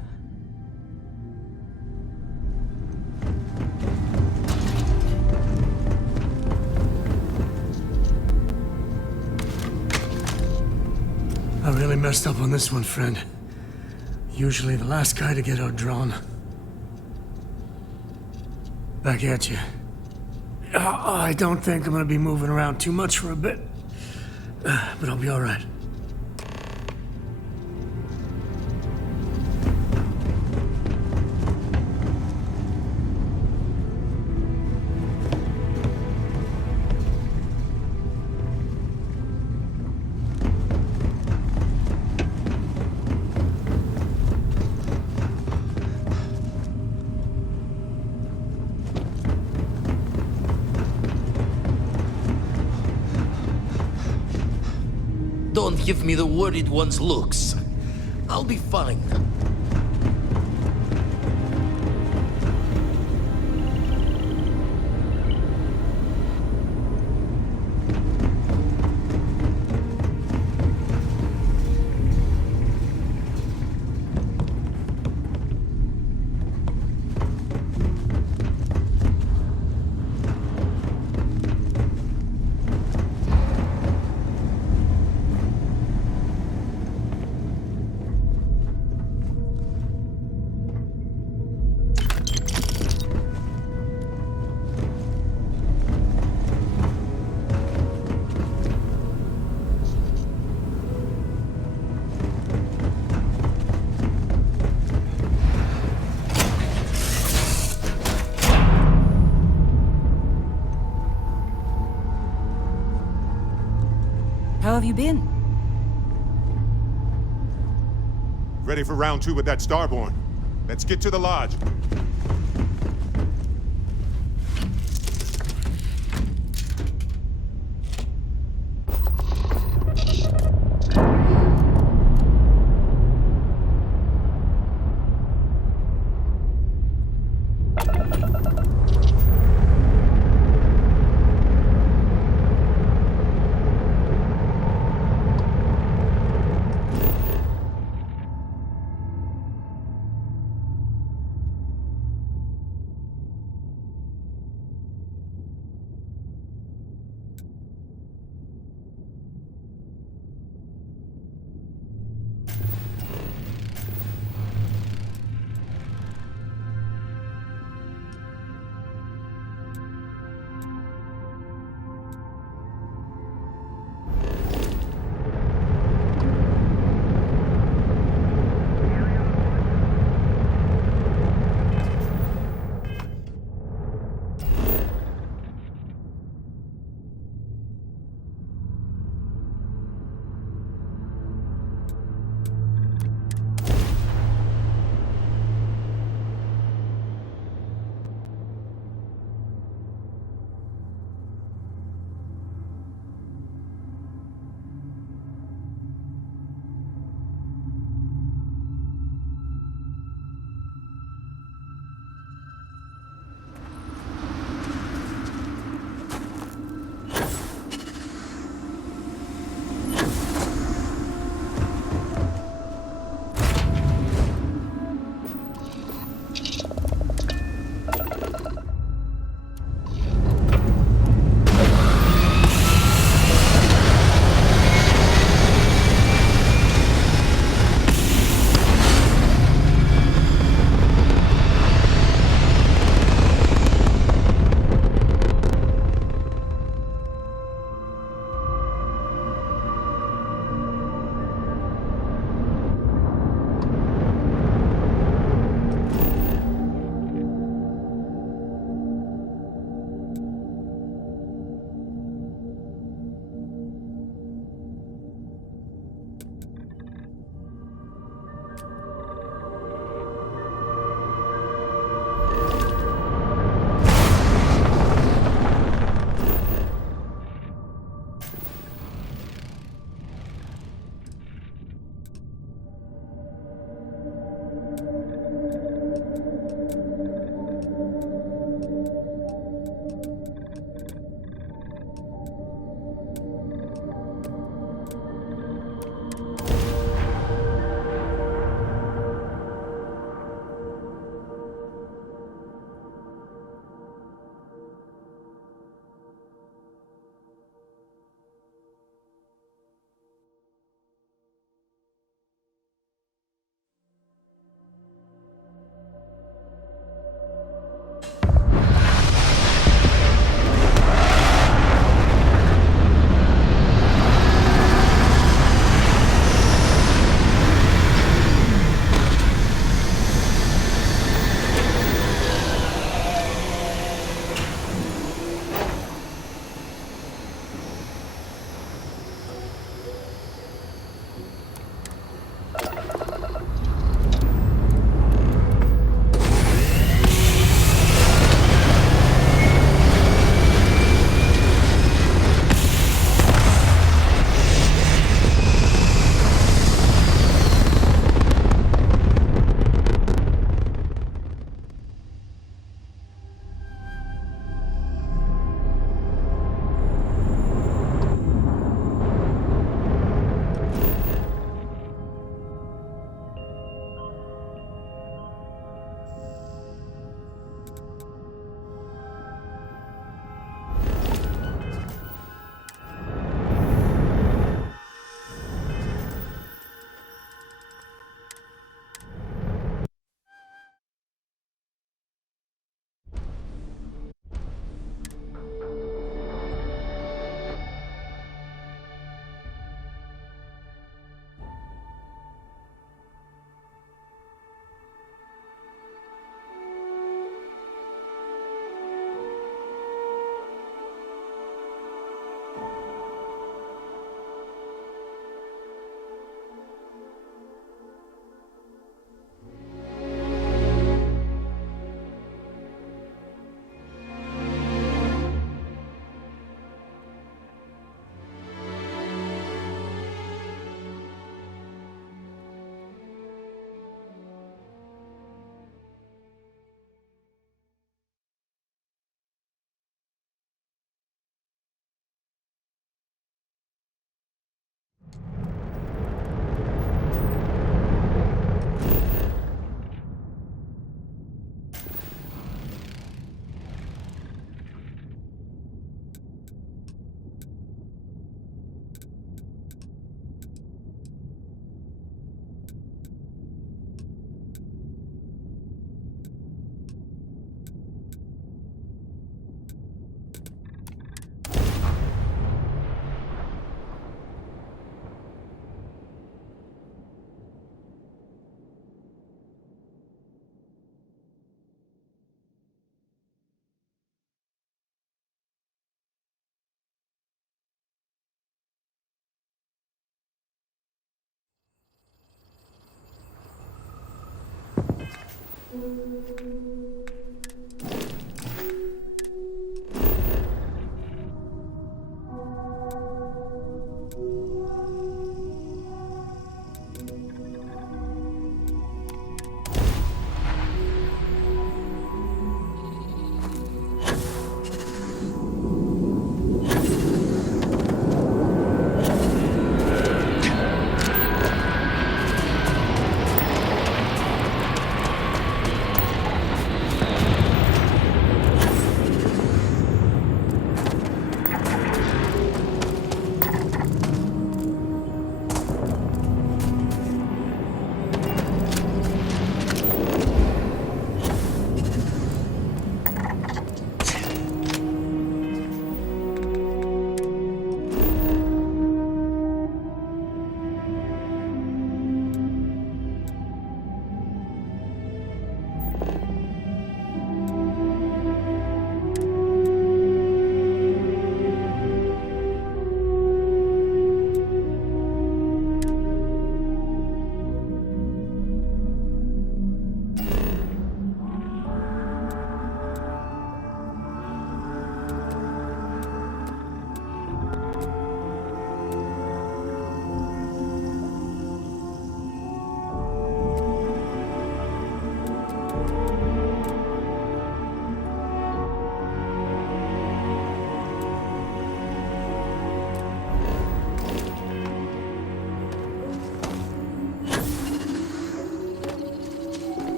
I really messed up on this one, friend. Usually the last guy to get outdrawn. Back at you. I don't think I'm gonna be moving around too much for a bit. But I'll be all right. Don't give me the worried one's looks. I'll be fine. How have you been? Ready for round 2 with that Starborn. Let's get to the lodge.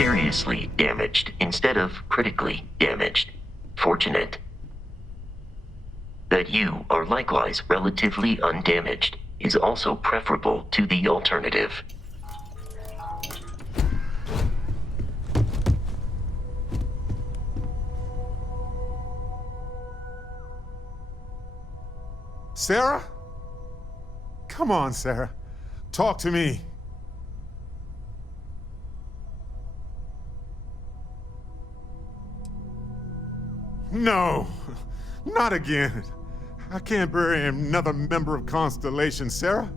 seriously damaged instead of critically damaged. Fortunate that you are likewise relatively undamaged is also preferable to the alternative. Sarah? Come on, Sarah. Talk to me. No, not again. I can't bury another member of Constellation, Sarah.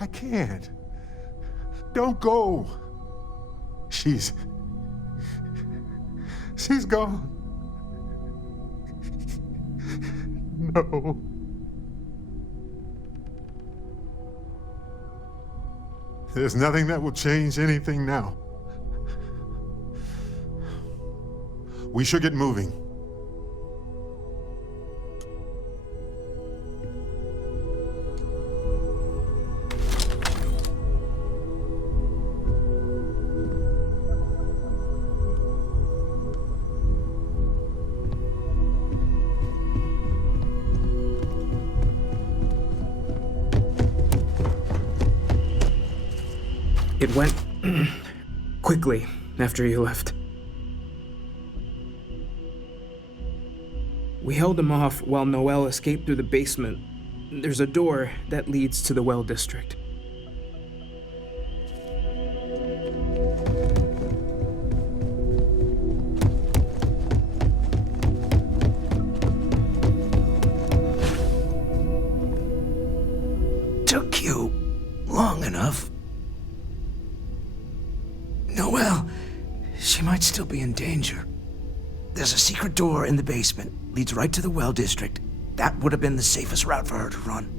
I can't. Don't go. She's gone. No. There's nothing that will change anything now. We should get moving. It went quickly after you left. We held him off while Noel escaped through the basement. There's a door that leads to the well district. Took you long enough. Noel, she might still be in danger. There's a secret door in the basement, leads right to the well district. That would have been the safest route for her to run.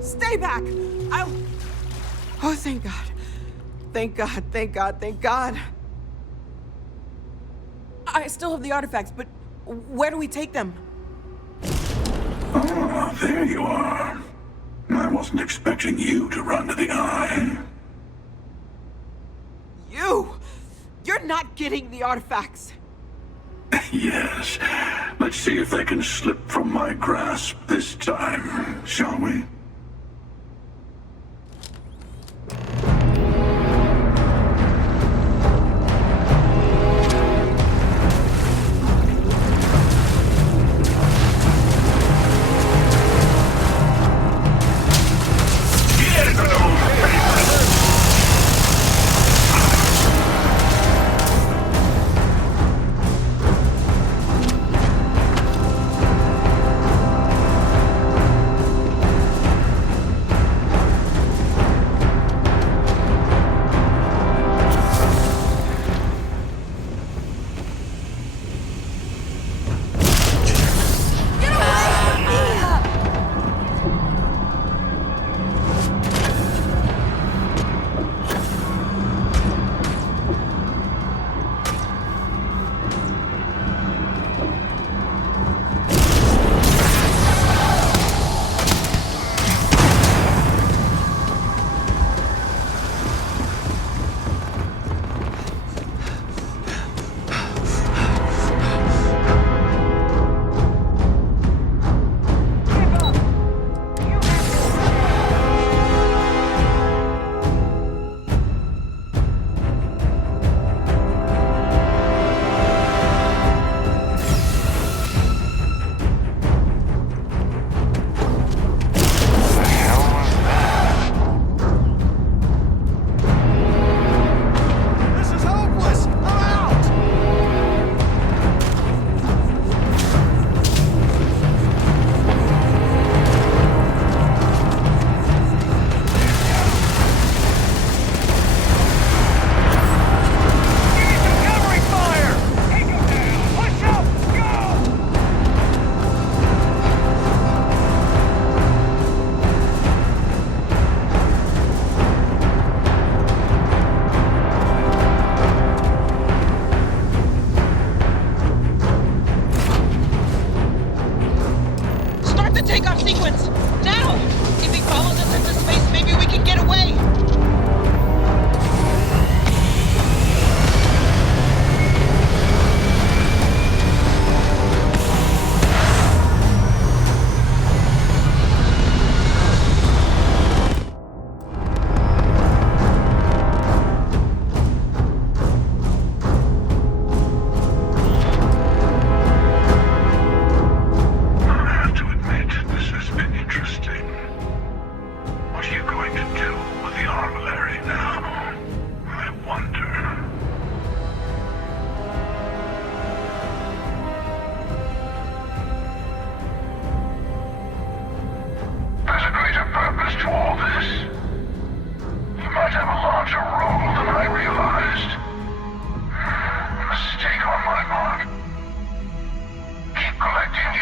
Stay back! Oh, thank God. Thank God, thank God, thank God. I still have the artifacts, but where do we take them? Ah, there you are. I wasn't expecting you to run to the eye. You're not getting the artifacts. Yes. Let's see if they can slip from my grasp this time, shall we?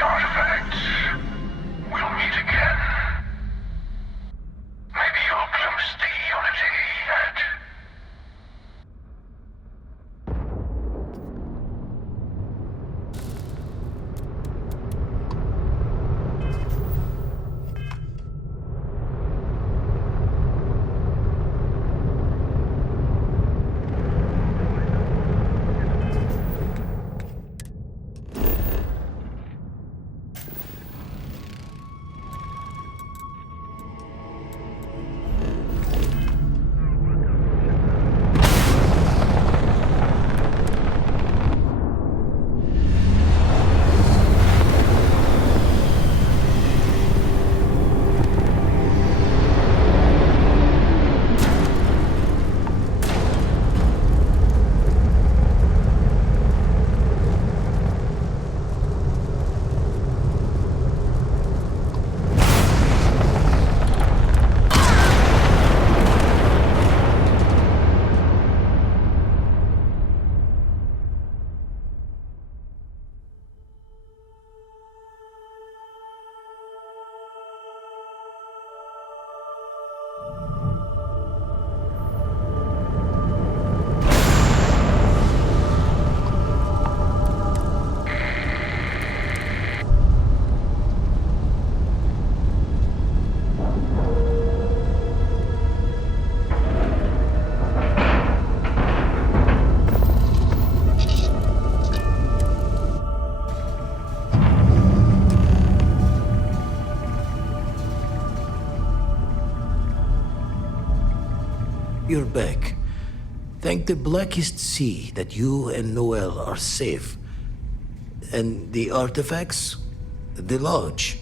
the artifacts, we'll meet again. Maybe you'll glimpse the unity at... You're back. Thank the blackest sea that you and Noel are safe. And the artifacts? The lodge.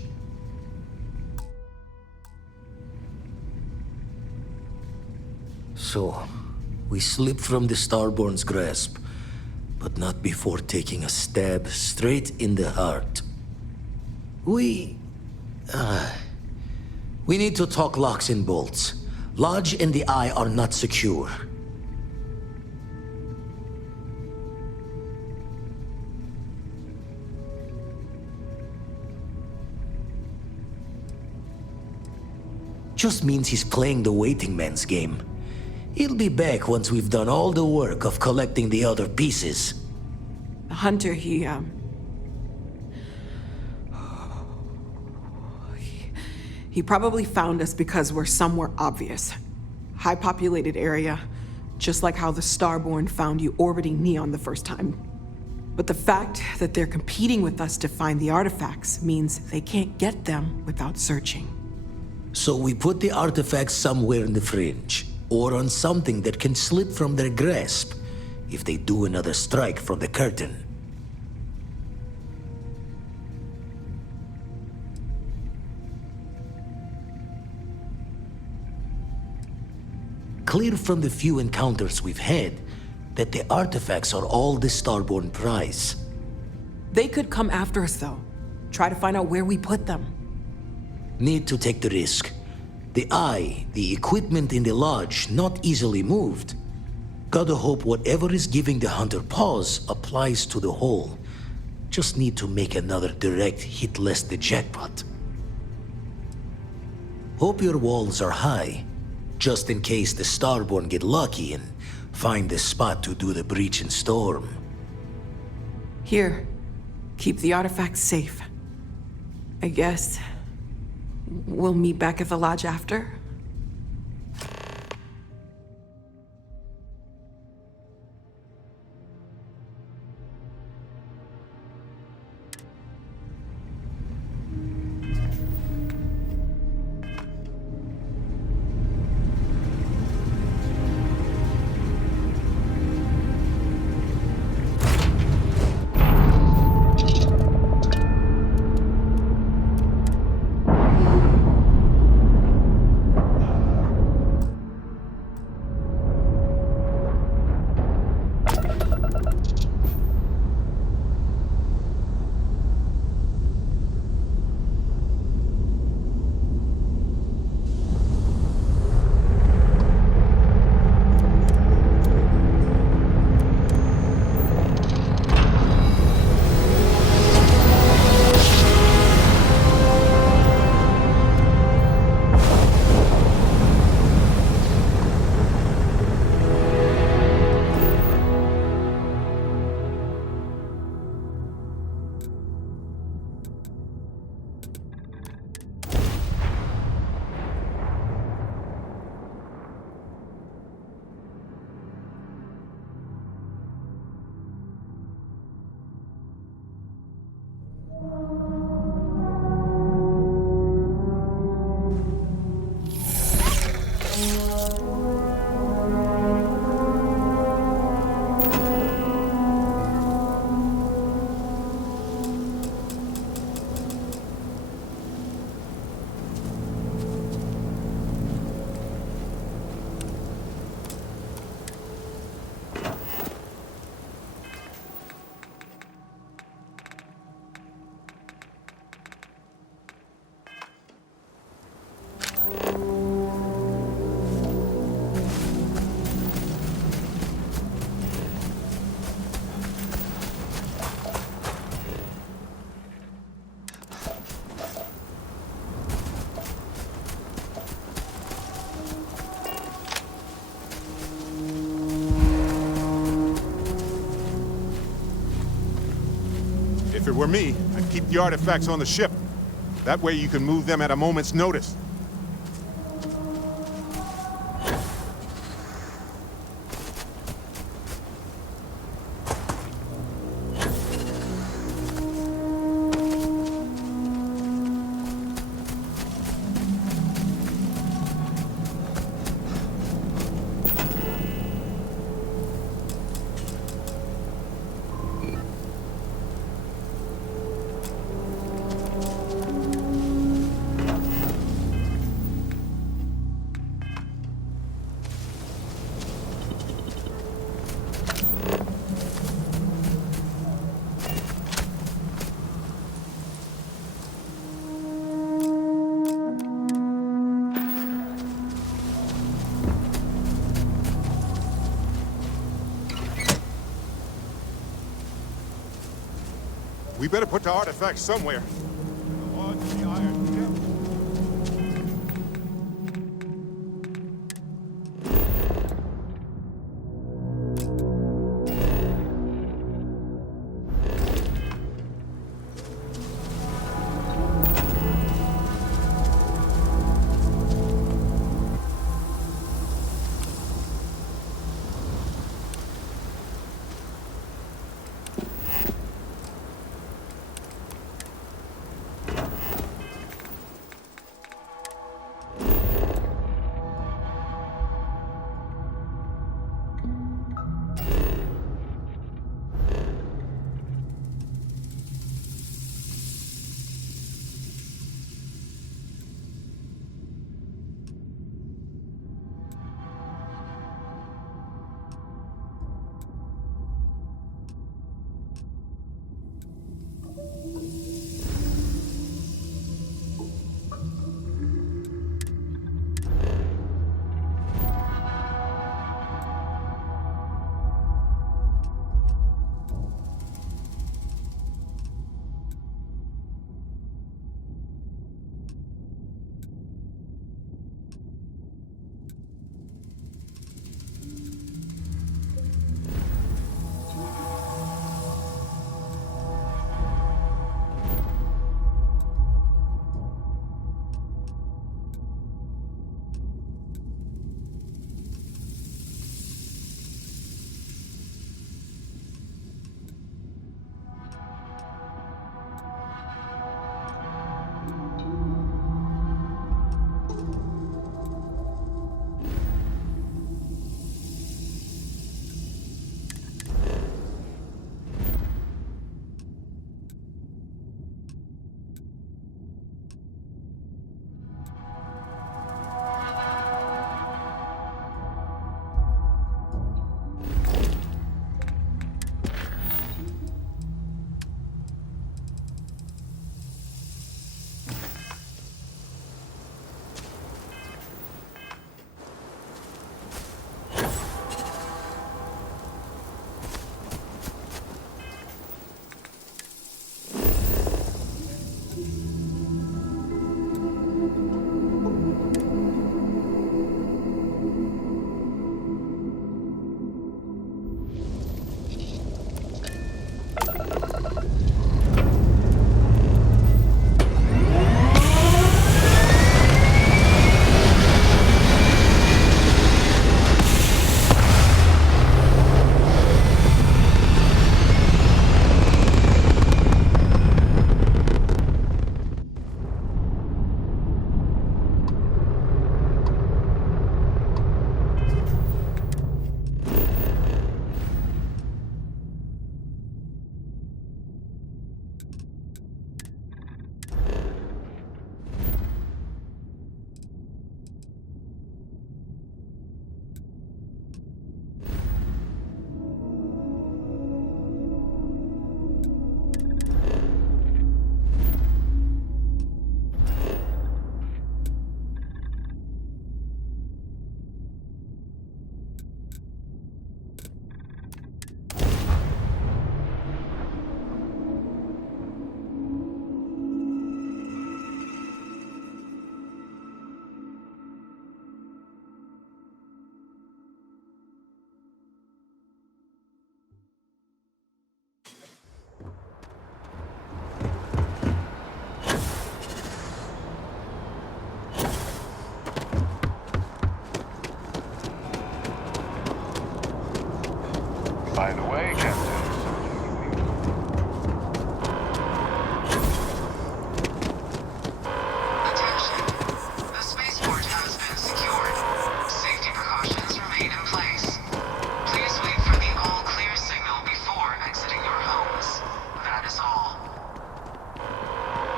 So, we slip from the Starborn's grasp, but not before taking a stab straight in the heart. We need to talk locks and bolts. Lodge and the Eye are not secure. Just means he's playing the waiting man's game. He'll be back once we've done all the work of collecting the other pieces. The hunter, he probably found us because we're somewhere obvious. High-populated area, just like how the Starborn found you orbiting Neon the first time. But the fact that they're competing with us to find the artifacts means they can't get them without searching. So we put the artifacts somewhere in the fringe, or on something that can slip from their grasp if they do another strike from the curtain. Clear from the few encounters we've had that the artifacts are all the Starborn prize. They could come after us, though. Try to find out where we put them. Need to take the risk. The Eye, the equipment in the lodge, not easily moved. Gotta hope whatever is giving the hunter pause applies to the whole. Just need to make another direct hit less the jackpot. Hope your walls are high, just in case the Starborn get lucky and find the spot to do the breach and storm. Here, keep the artifacts safe. I guess we'll meet back at the lodge after? If it were me, I'd keep the artifacts on the ship. That way you can move them at a moment's notice. We better put the artifacts somewhere. The lodge in the iron ship.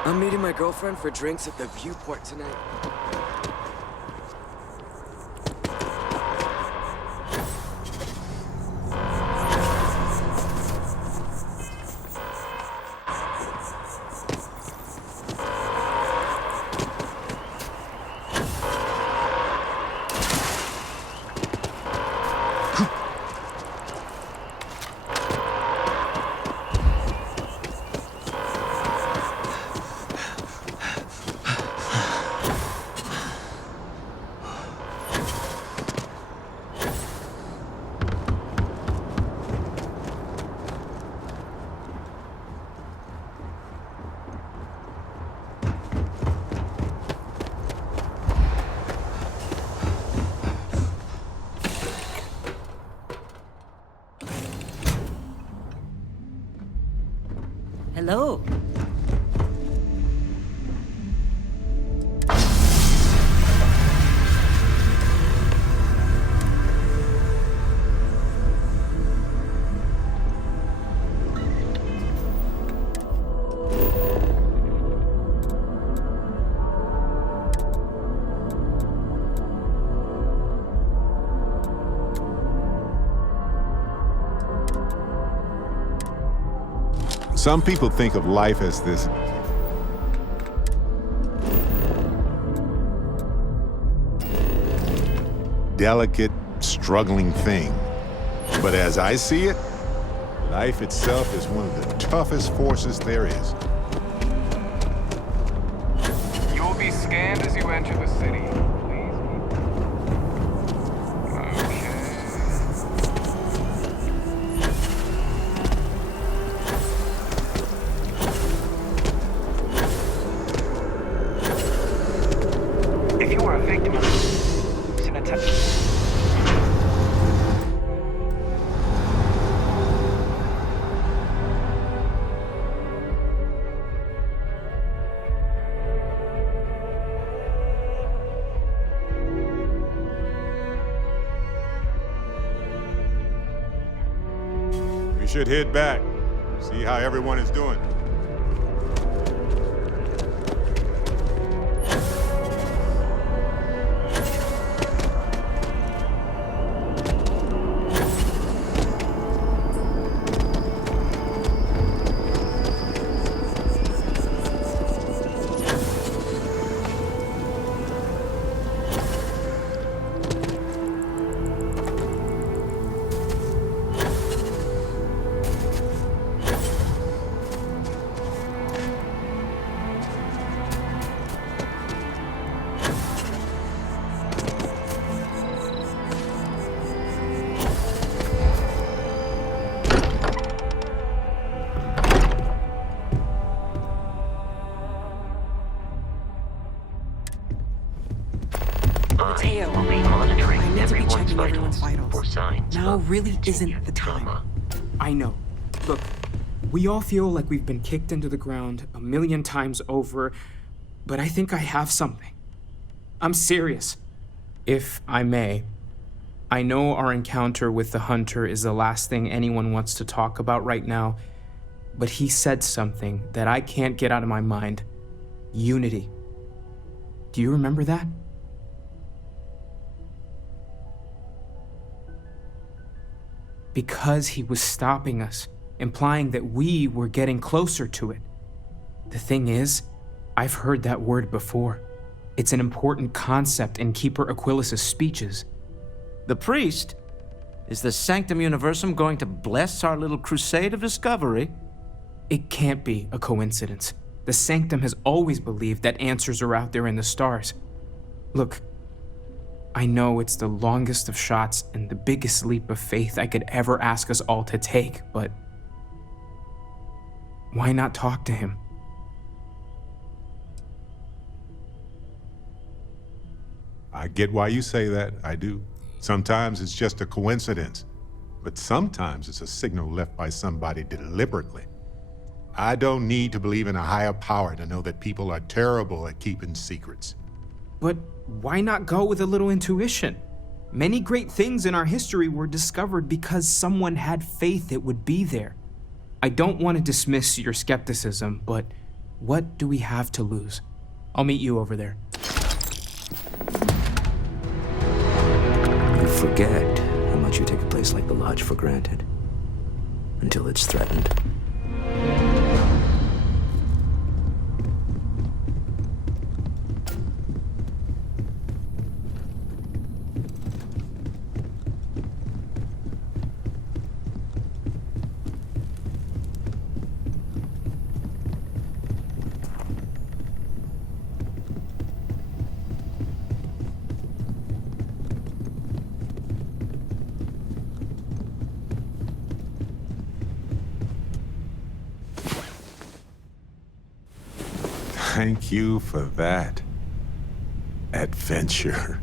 I'm meeting my girlfriend for drinks at the Viewport tonight. Hello. Some people think of life as this delicate, struggling thing. But as I see it, life itself is one of the toughest forces there is. You will be scanned as you enter the city. If you were a victim of an attack. We should head back, see how everyone is doing. Mateo, Will be monitoring I need to be everyone's checking everyone's vitals for vitals. signs Now of really isn't continued the time. trauma. I know. Look, we all feel like we've been kicked into the ground a million times over, but I think I have something. I'm serious. If I may, I know our encounter with the Hunter is the last thing anyone wants to talk about right now, but he said something that I can't get out of my mind. Unity. Do you remember that? Because he was stopping us, implying that we were getting closer to it. The thing is, I've heard that word before. It's an important concept in Keeper Aquilas's speeches. The priest? Is the Sanctum Universum going to bless our little crusade of discovery? It can't be a coincidence. The Sanctum has always believed that answers are out there in the stars. Look, I know it's the longest of shots and the biggest leap of faith I could ever ask us all to take, but why not talk to him? I get why you say that, I do. Sometimes it's just a coincidence, but sometimes it's a signal left by somebody deliberately. I don't need to believe in a higher power to know that people are terrible at keeping secrets. But why not go with a little intuition? Many great things in our history were discovered because someone had faith it would be there. I don't want to dismiss your skepticism, but What do we have to lose? I'll meet you over there. You forget how much you take a place like the Lodge for granted. Until it's threatened. Thank you for that adventure.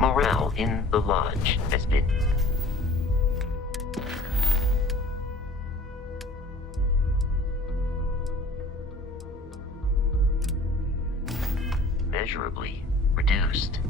Morale in the lodge has been measurably reduced.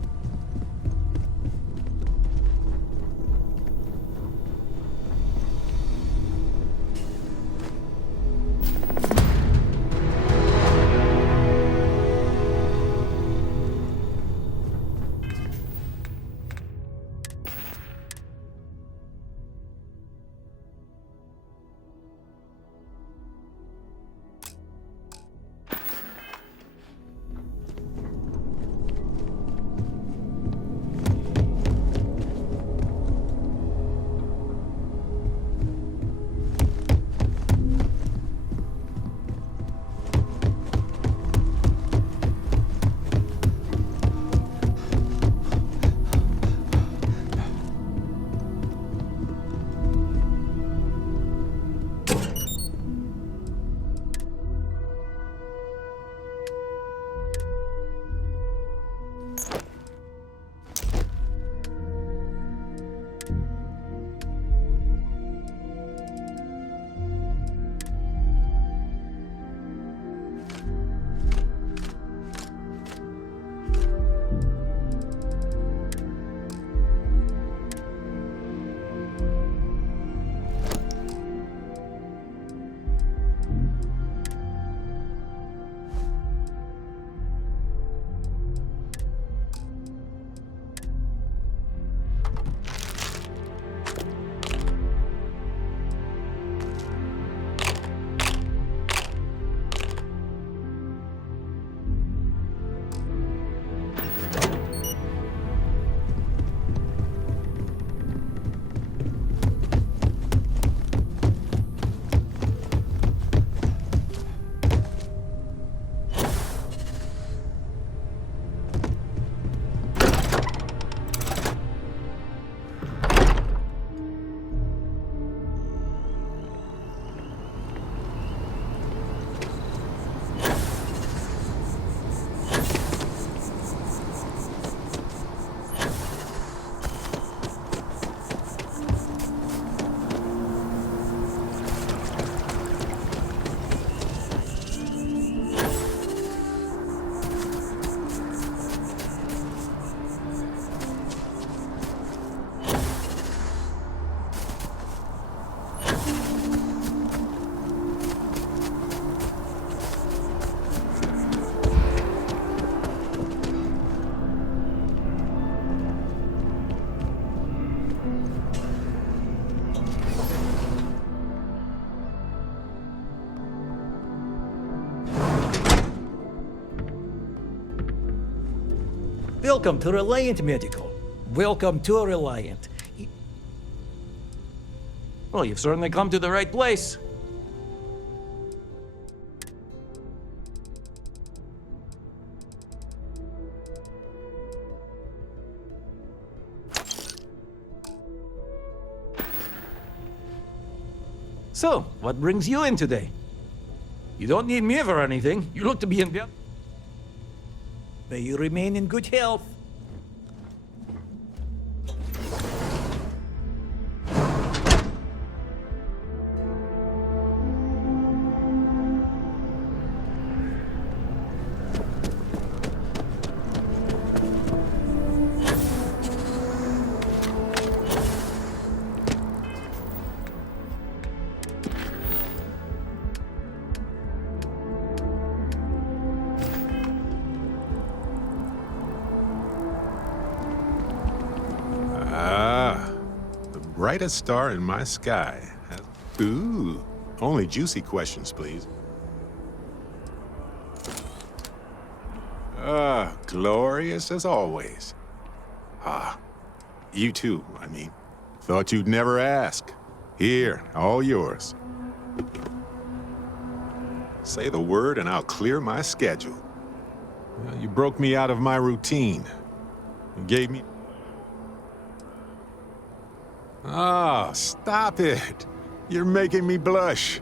Welcome to Reliant Medical. Welcome to Reliant. Well, you've certainly come to the right place. So, what brings you in today? You don't need me for anything. You look to be in bed. May you remain in good health. brightest star in my sky. Ooh, only juicy questions, please. Glorious as always. You too, I mean. Thought you'd never ask. Here, all yours. Say the word and I'll clear my schedule. Well, you broke me out of my routine. You gave me... stop it. You're making me blush.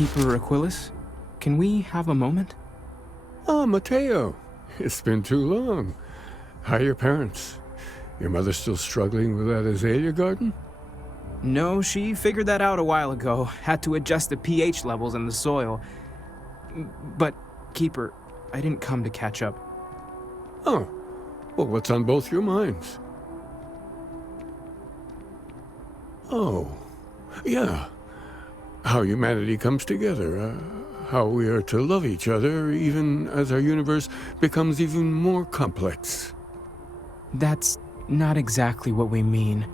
Keeper Aquilus, can we have a moment? Ah, Mateo. It's been too long. How are your parents? Your mother still struggling with that azalea garden? No, she figured that out a while ago. Had to adjust the pH levels in the soil. But, Keeper, I didn't come to catch up. Oh. Well, what's on both your minds? Oh. Yeah. How humanity comes together. How we are to love each other even as our universe becomes even more complex. That's not exactly what we mean.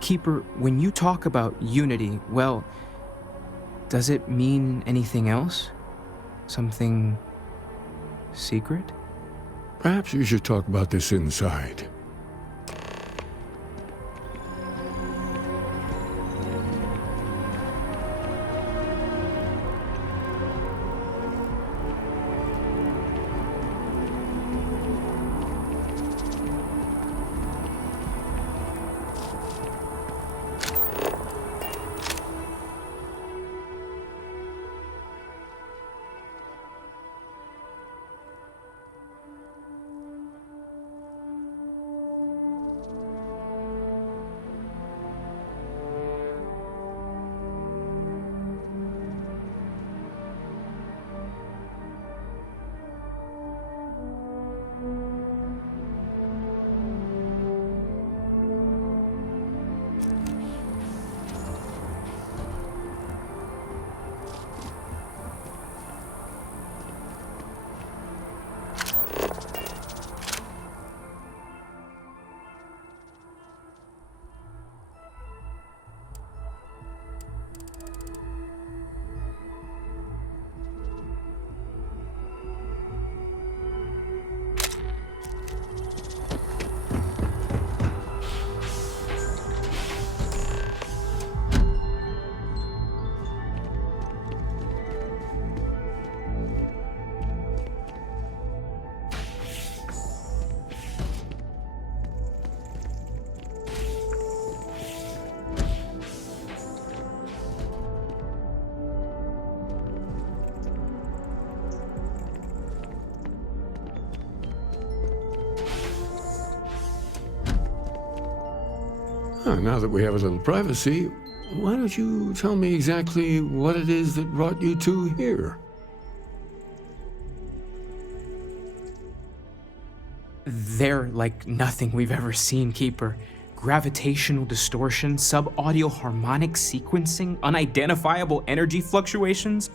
Keeper, when you talk about unity, well, does it mean anything else? Something secret? Perhaps you should talk about this inside. Now that we have a little privacy, why don't you tell me exactly what it is that brought you two here? They're like nothing we've ever seen, Keeper. Gravitational distortion, sub-audio harmonic sequencing, unidentifiable energy fluctuations.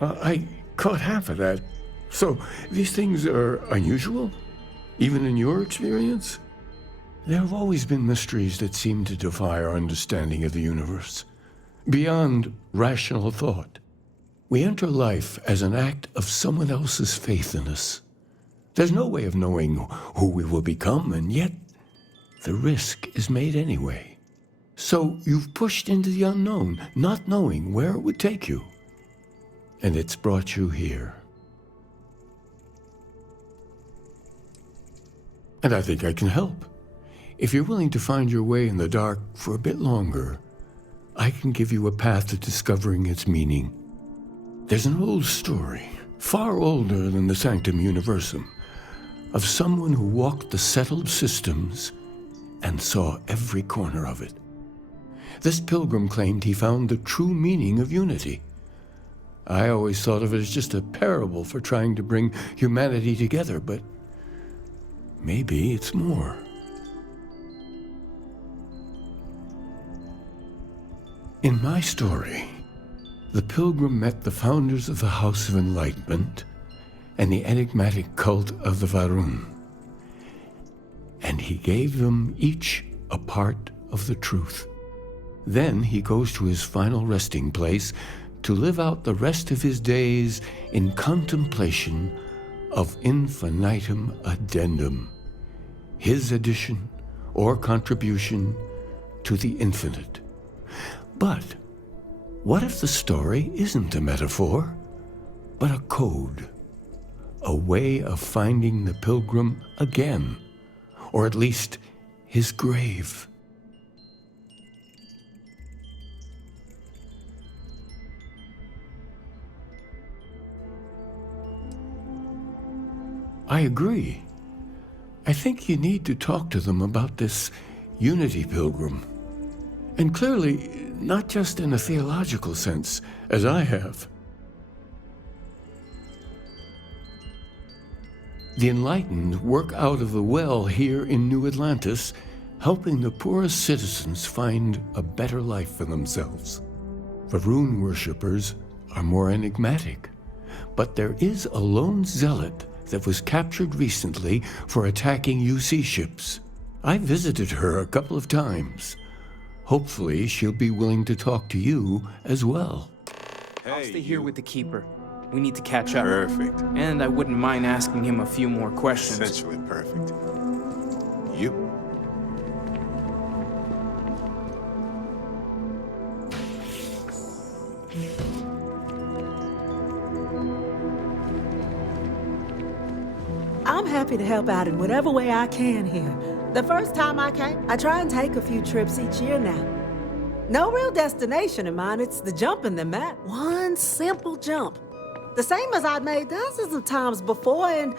I caught half of that. So, these things are unusual? Even in your experience? There have always been mysteries that seem to defy our understanding of the universe. Beyond rational thought. We enter life as an act of someone else's faith in us. There's no way of knowing who we will become, and yet the risk is made anyway. So you've pushed into the unknown, not knowing where it would take you. And it's brought you here. And I think I can help. If you're willing to find your way in the dark for a bit longer, I can give you a path to discovering its meaning. There's an old story, far older than the Sanctum Universum, of someone who walked the settled systems and saw every corner of it. This pilgrim claimed he found the true meaning of unity. I always thought of it as just a parable for trying to bring humanity together, but maybe it's more. In my story, the pilgrim met the founders of the House of Enlightenment and the enigmatic cult of the Varun. And he gave them each a part of the truth. Then he goes to his final resting place to live out the rest of his days in contemplation of infinitum addendum, his addition or contribution to the infinite. But what if the story isn't a metaphor, but a code? A way of finding the pilgrim again, or at least his grave. I agree. I think you need to talk to them about this unity pilgrim. And clearly, not just in a theological sense, as I have. The enlightened work out of the well here in New Atlantis, helping the poorest citizens find a better life for themselves. Varun worshippers are more enigmatic, but there is a lone zealot that was captured recently for attacking UC ships. I visited her a couple of times. Hopefully, she'll be willing to talk to you as well. I'll stay here with the Keeper. We need to catch up. Perfect. And I wouldn't mind asking him a few more questions. Essentially perfect. You. I'm happy to help out in whatever way I can here. The first time I came, I try and take a few trips each year now. No real destination in mind, it's the jumping that matters. One simple jump. The same as I'd made dozens of times before, and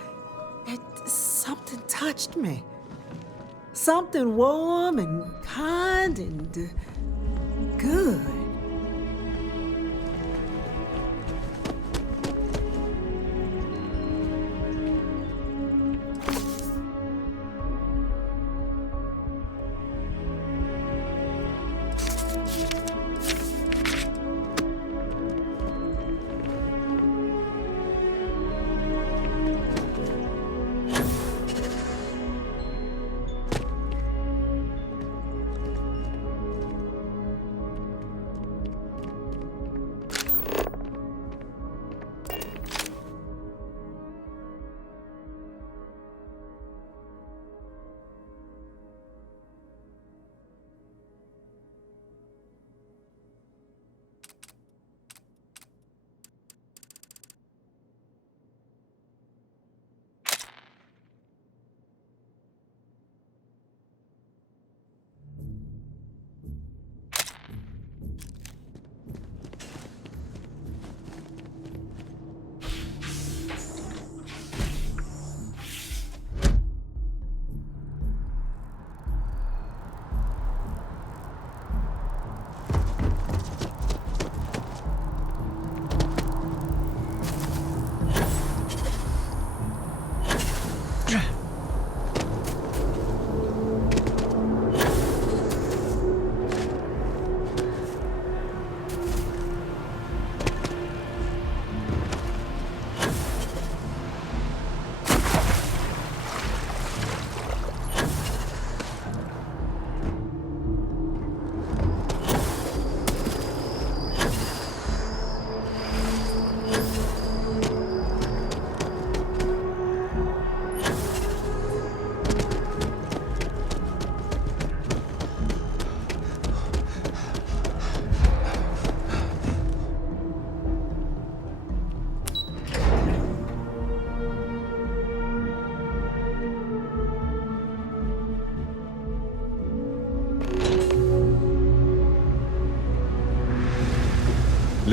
something touched me. Something warm and kind and good.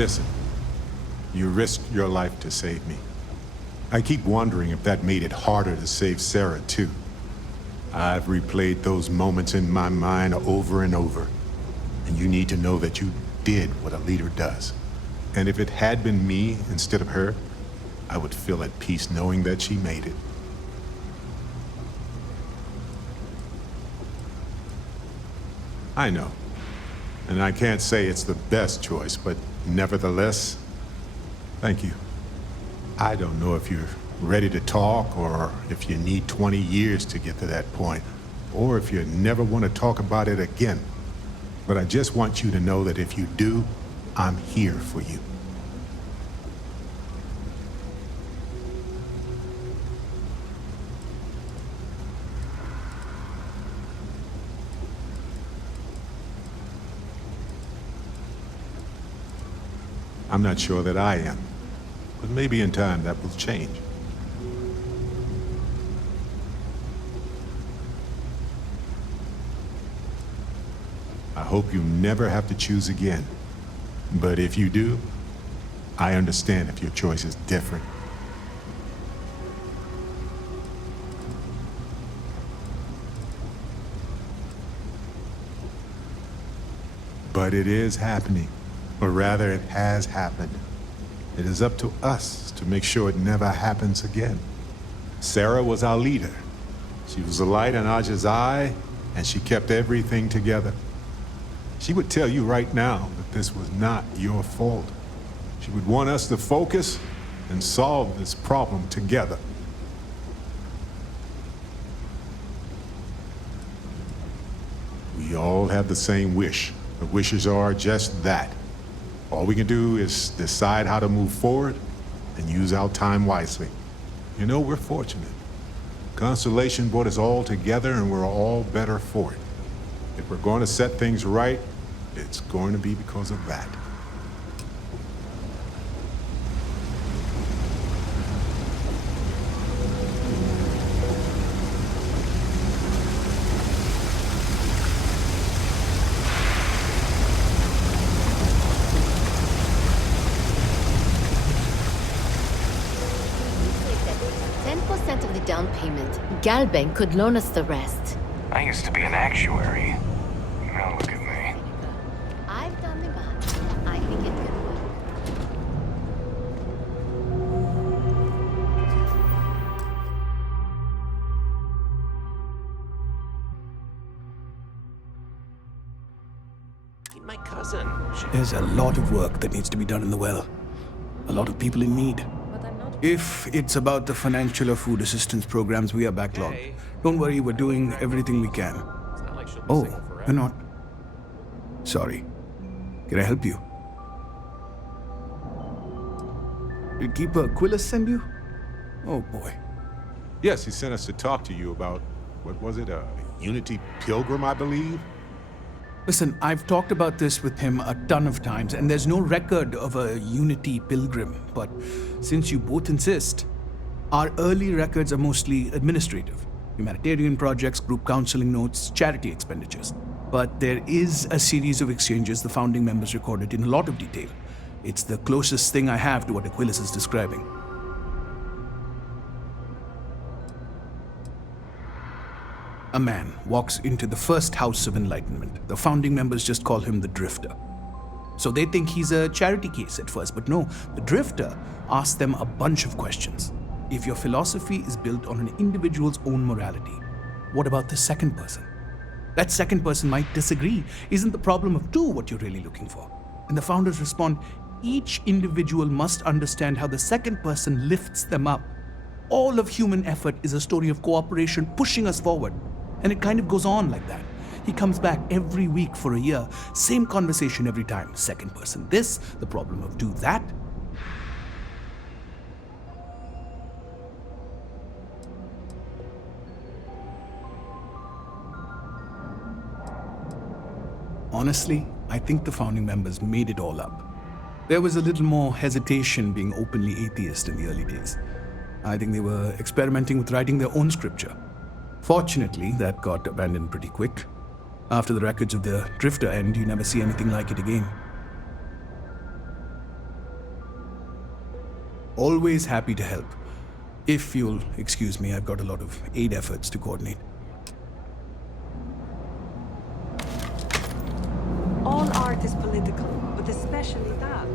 Listen, you risked your life to save me. I keep wondering if that made it harder to save Sarah, too. I've replayed those moments in my mind over and over. And you need to know that you did what a leader does. And if it had been me instead of her, I would feel at peace knowing that she made it. I know. And I can't say it's the best choice, but nevertheless, thank you. I don't know if you're ready to talk, or if you need 20 years to get to that point, or if you never want to talk about it again. But I just want you to know that if you do, I'm here for you. I'm not sure that I am, but maybe in time that will change. I hope you never have to choose again. But if you do, I understand if your choice is different. But it is happening. Or rather, it has happened. It is up to us to make sure it never happens again. Sarah was our leader. She was a light in Aja's eye, and she kept everything together. She would tell you right now that this was not your fault. She would want us to focus and solve this problem together. We all have the same wish. The wishes are just that. All we can do is decide how to move forward and use our time wisely. You know, we're fortunate. Constellation brought us all together and we're all better for it. If we're going to set things right, it's going to be because of that. Down payment. Galbank could loan us the rest. I used to be an actuary. Now look at me. I've done the math. I think it could work. My cousin. There's a lot of work that needs to be done in the well. A lot of people in need. If it's about the financial or food assistance programs, we are backlogged. Don't worry, we're doing everything we can. Oh, you're not? Sorry. Can I help you? Did Keeper Quillis send you? Oh boy. Yes, he sent us to talk to you about, what was it, a Unity Pilgrim, I believe? Listen, I've talked about this with him a ton of times, and there's no record of a Unity Pilgrim. But since you both insist, our early records are mostly administrative. Humanitarian projects, group counseling notes, charity expenditures. But there is a series of exchanges the founding members recorded in a lot of detail. It's the closest thing I have to what Aquilus is describing. A man walks into the first house of enlightenment. The founding members just call him the Drifter. So they think he's a charity case at first, but no, the Drifter asks them a bunch of questions. If your philosophy is built on an individual's own morality, what about the second person? That second person might disagree. Isn't the problem of two what you're really looking for? And the founders respond, each individual must understand how the second person lifts them up. All of human effort is a story of cooperation pushing us forward. And it kind of goes on like that. He comes back every week for a year. Same conversation every time. Second person this, the problem of two that. Honestly, I think the founding members made it all up. There was a little more hesitation being openly atheist in the early days. I think they were experimenting with writing their own scripture. Fortunately, that got abandoned pretty quick. After the records of the Drifter end, you never see anything like it again. Always happy to help. If you'll excuse me, I've got a lot of aid efforts to coordinate. All art is political, but especially that.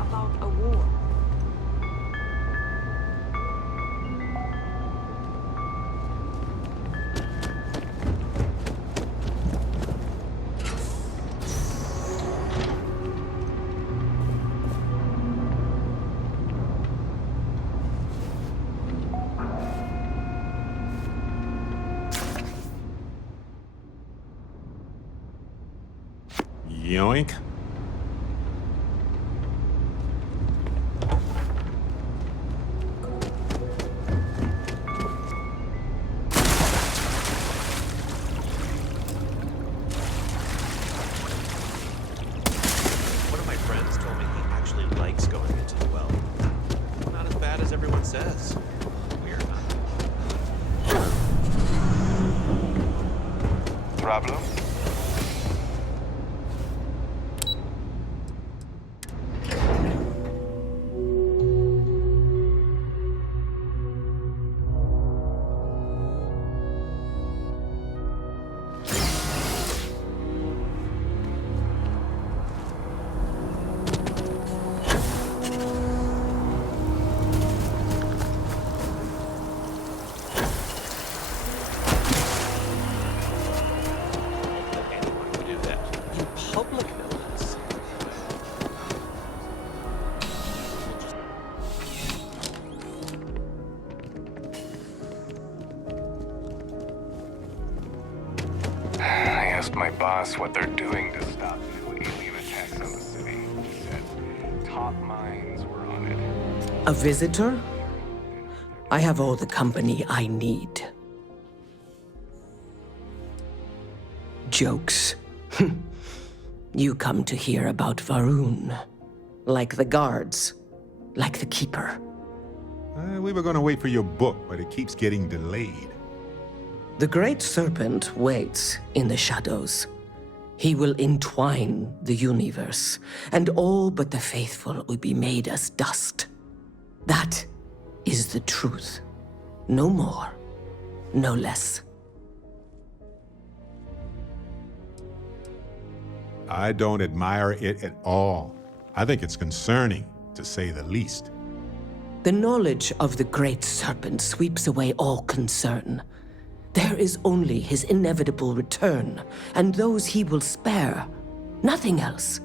About a war. Yoink. One of my friends told me he actually likes going into the well. Not as bad as everyone says. Weird, huh? Problem? I asked my boss what they're doing to stop new alien attacks on the city. He said top minds were on it. A visitor? I have all the company I need. Jokes. You come to hear about Varun. Like the guards. Like the Keeper. We were going to wait for your book, but it keeps getting delayed. The Great Serpent waits in the shadows. He will entwine the universe, and all but the faithful will be made as dust. That is the truth. No more, no less. I don't admire it at all. I think it's concerning, to say the least. The knowledge of the Great Serpent sweeps away all concern. There is only his inevitable return, and those he will spare. Nothing else.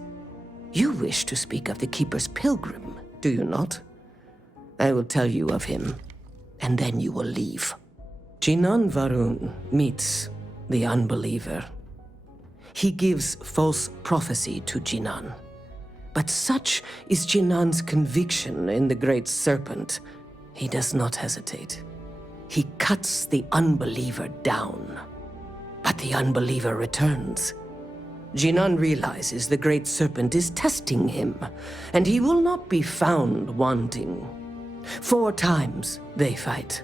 You wish to speak of the Keeper's pilgrim, do you not? I will tell you of him, and then you will leave. Jinan Varun meets the unbeliever. He gives false prophecy to Jinan. But such is Jinan's conviction in the Great Serpent, he does not hesitate. He cuts the unbeliever down. But the unbeliever returns. Jinan realizes the Great Serpent is testing him, and he will not be found wanting. 4 times they fight.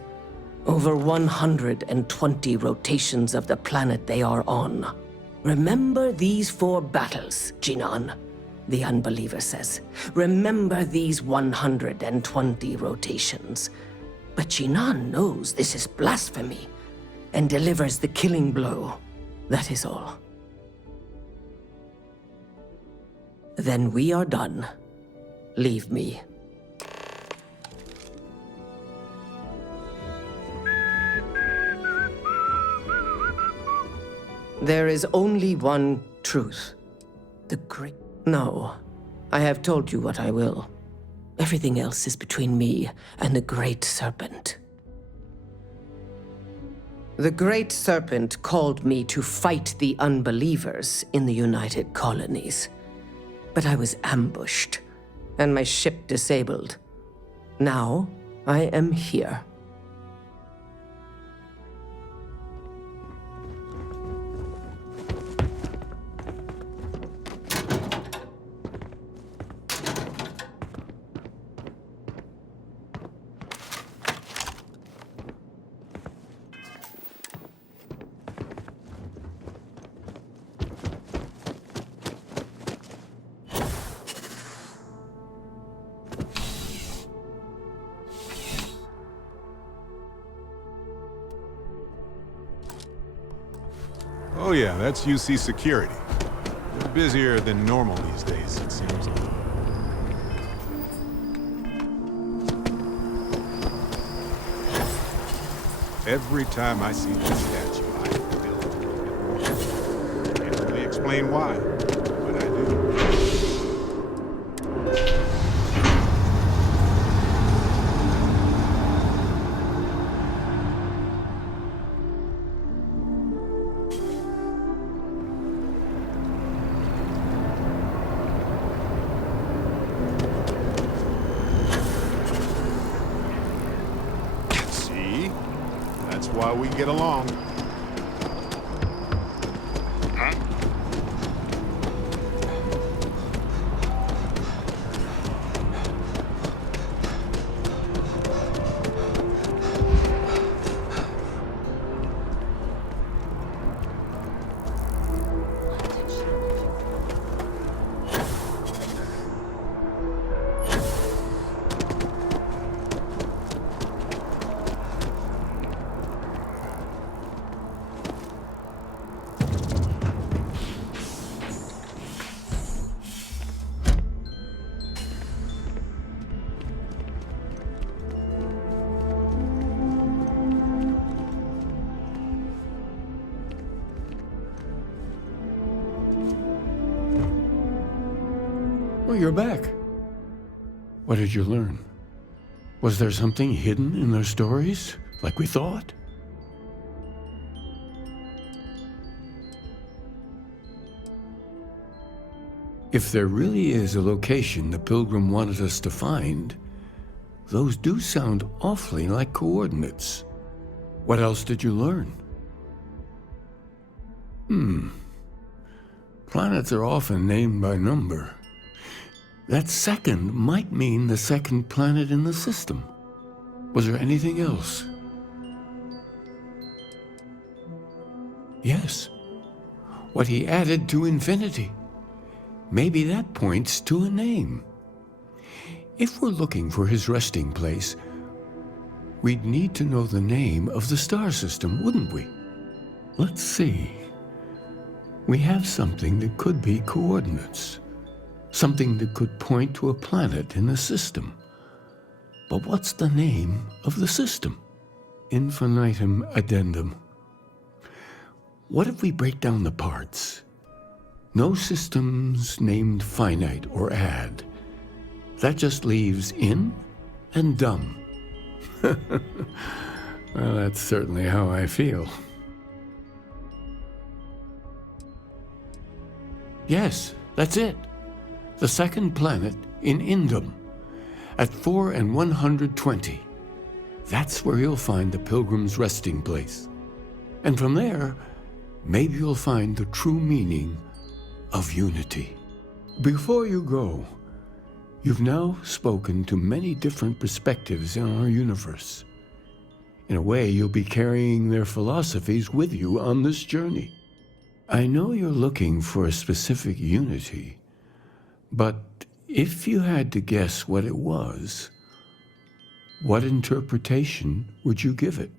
Over 120 rotations of the planet they are on. Remember these 4 battles, Jinan, the unbeliever says. Remember these 120 rotations. But Jinan knows this is blasphemy and delivers the killing blow. That is all. Then we are done. Leave me. There is only one truth. The great... No, I have told you what I will. Everything else is between me and the Great Serpent. The Great Serpent called me to fight the unbelievers in the United Colonies. But I was ambushed, and my ship disabled. Now, I am here. Oh yeah, that's UC Security. They're busier than normal these days, it seems. Every time I see that statue, I feel it. Can't really explain why, but I do. See? That's why we get along. Oh, you're back. What did you learn? Was there something hidden in their stories, like we thought? If there really is a location the Pilgrim wanted us to find, those do sound awfully like coordinates. What else did you learn? Planets are often named by number. That second might mean the second planet in the system. Was there anything else? Yes. What he added to infinity. Maybe that points to a name. If we're looking for his resting place, we'd need to know the name of the star system, wouldn't we? Let's see. We have something that could be coordinates. Something that could point to a planet in the system. But what's the name of the system? Infinitum addendum. What if we break down the parts? No systems named finite or add. That just leaves in and dumb. Well, that's certainly how I feel. Yes, that's it. The second planet in Indum, at 4 and 120. That's where you'll find the Pilgrim's resting place. And from there, maybe you'll find the true meaning of unity. Before you go, you've now spoken to many different perspectives in our universe. In a way, you'll be carrying their philosophies with you on this journey. I know you're looking for a specific unity, but if you had to guess what it was, what interpretation would you give it?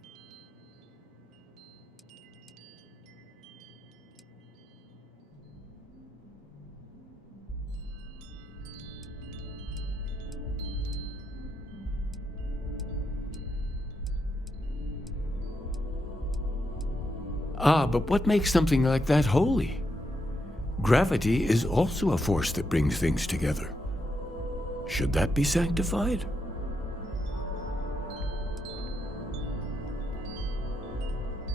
But what makes something like that holy? Gravity is also a force that brings things together. Should that be sanctified?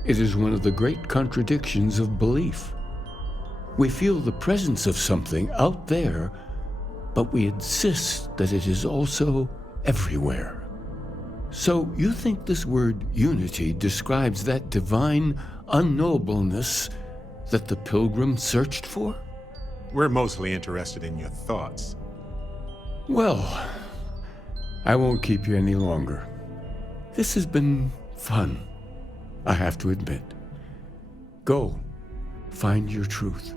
It is one of the great contradictions of belief. We feel the presence of something out there, but we insist that it is also everywhere. So you think this word unity describes that divine unknowableness that the Pilgrim searched for? We're mostly interested in your thoughts. Well, I won't keep you any longer. This has been fun, I have to admit. Go, find your truth.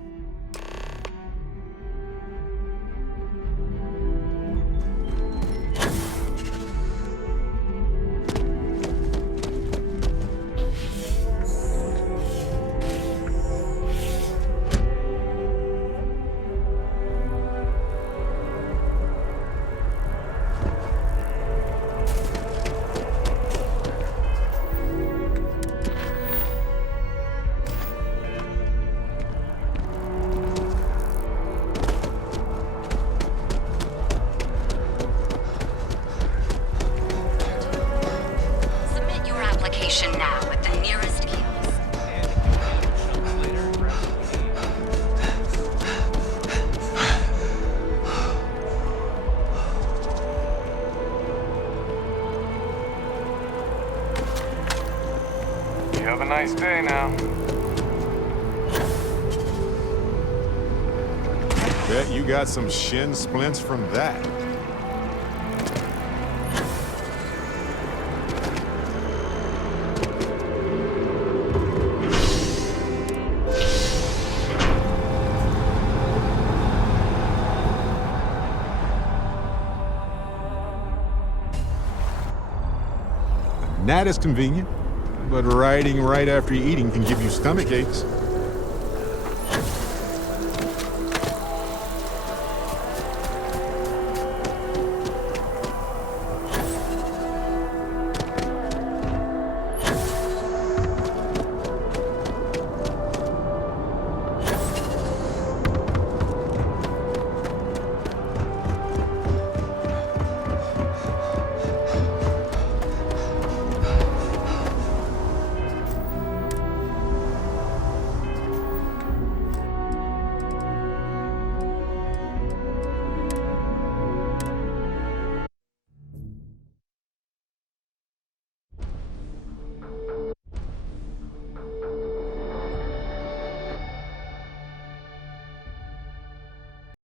a nice day now. Bet you got some shin splints from that. That is convenient, but riding right after eating can give you stomach aches.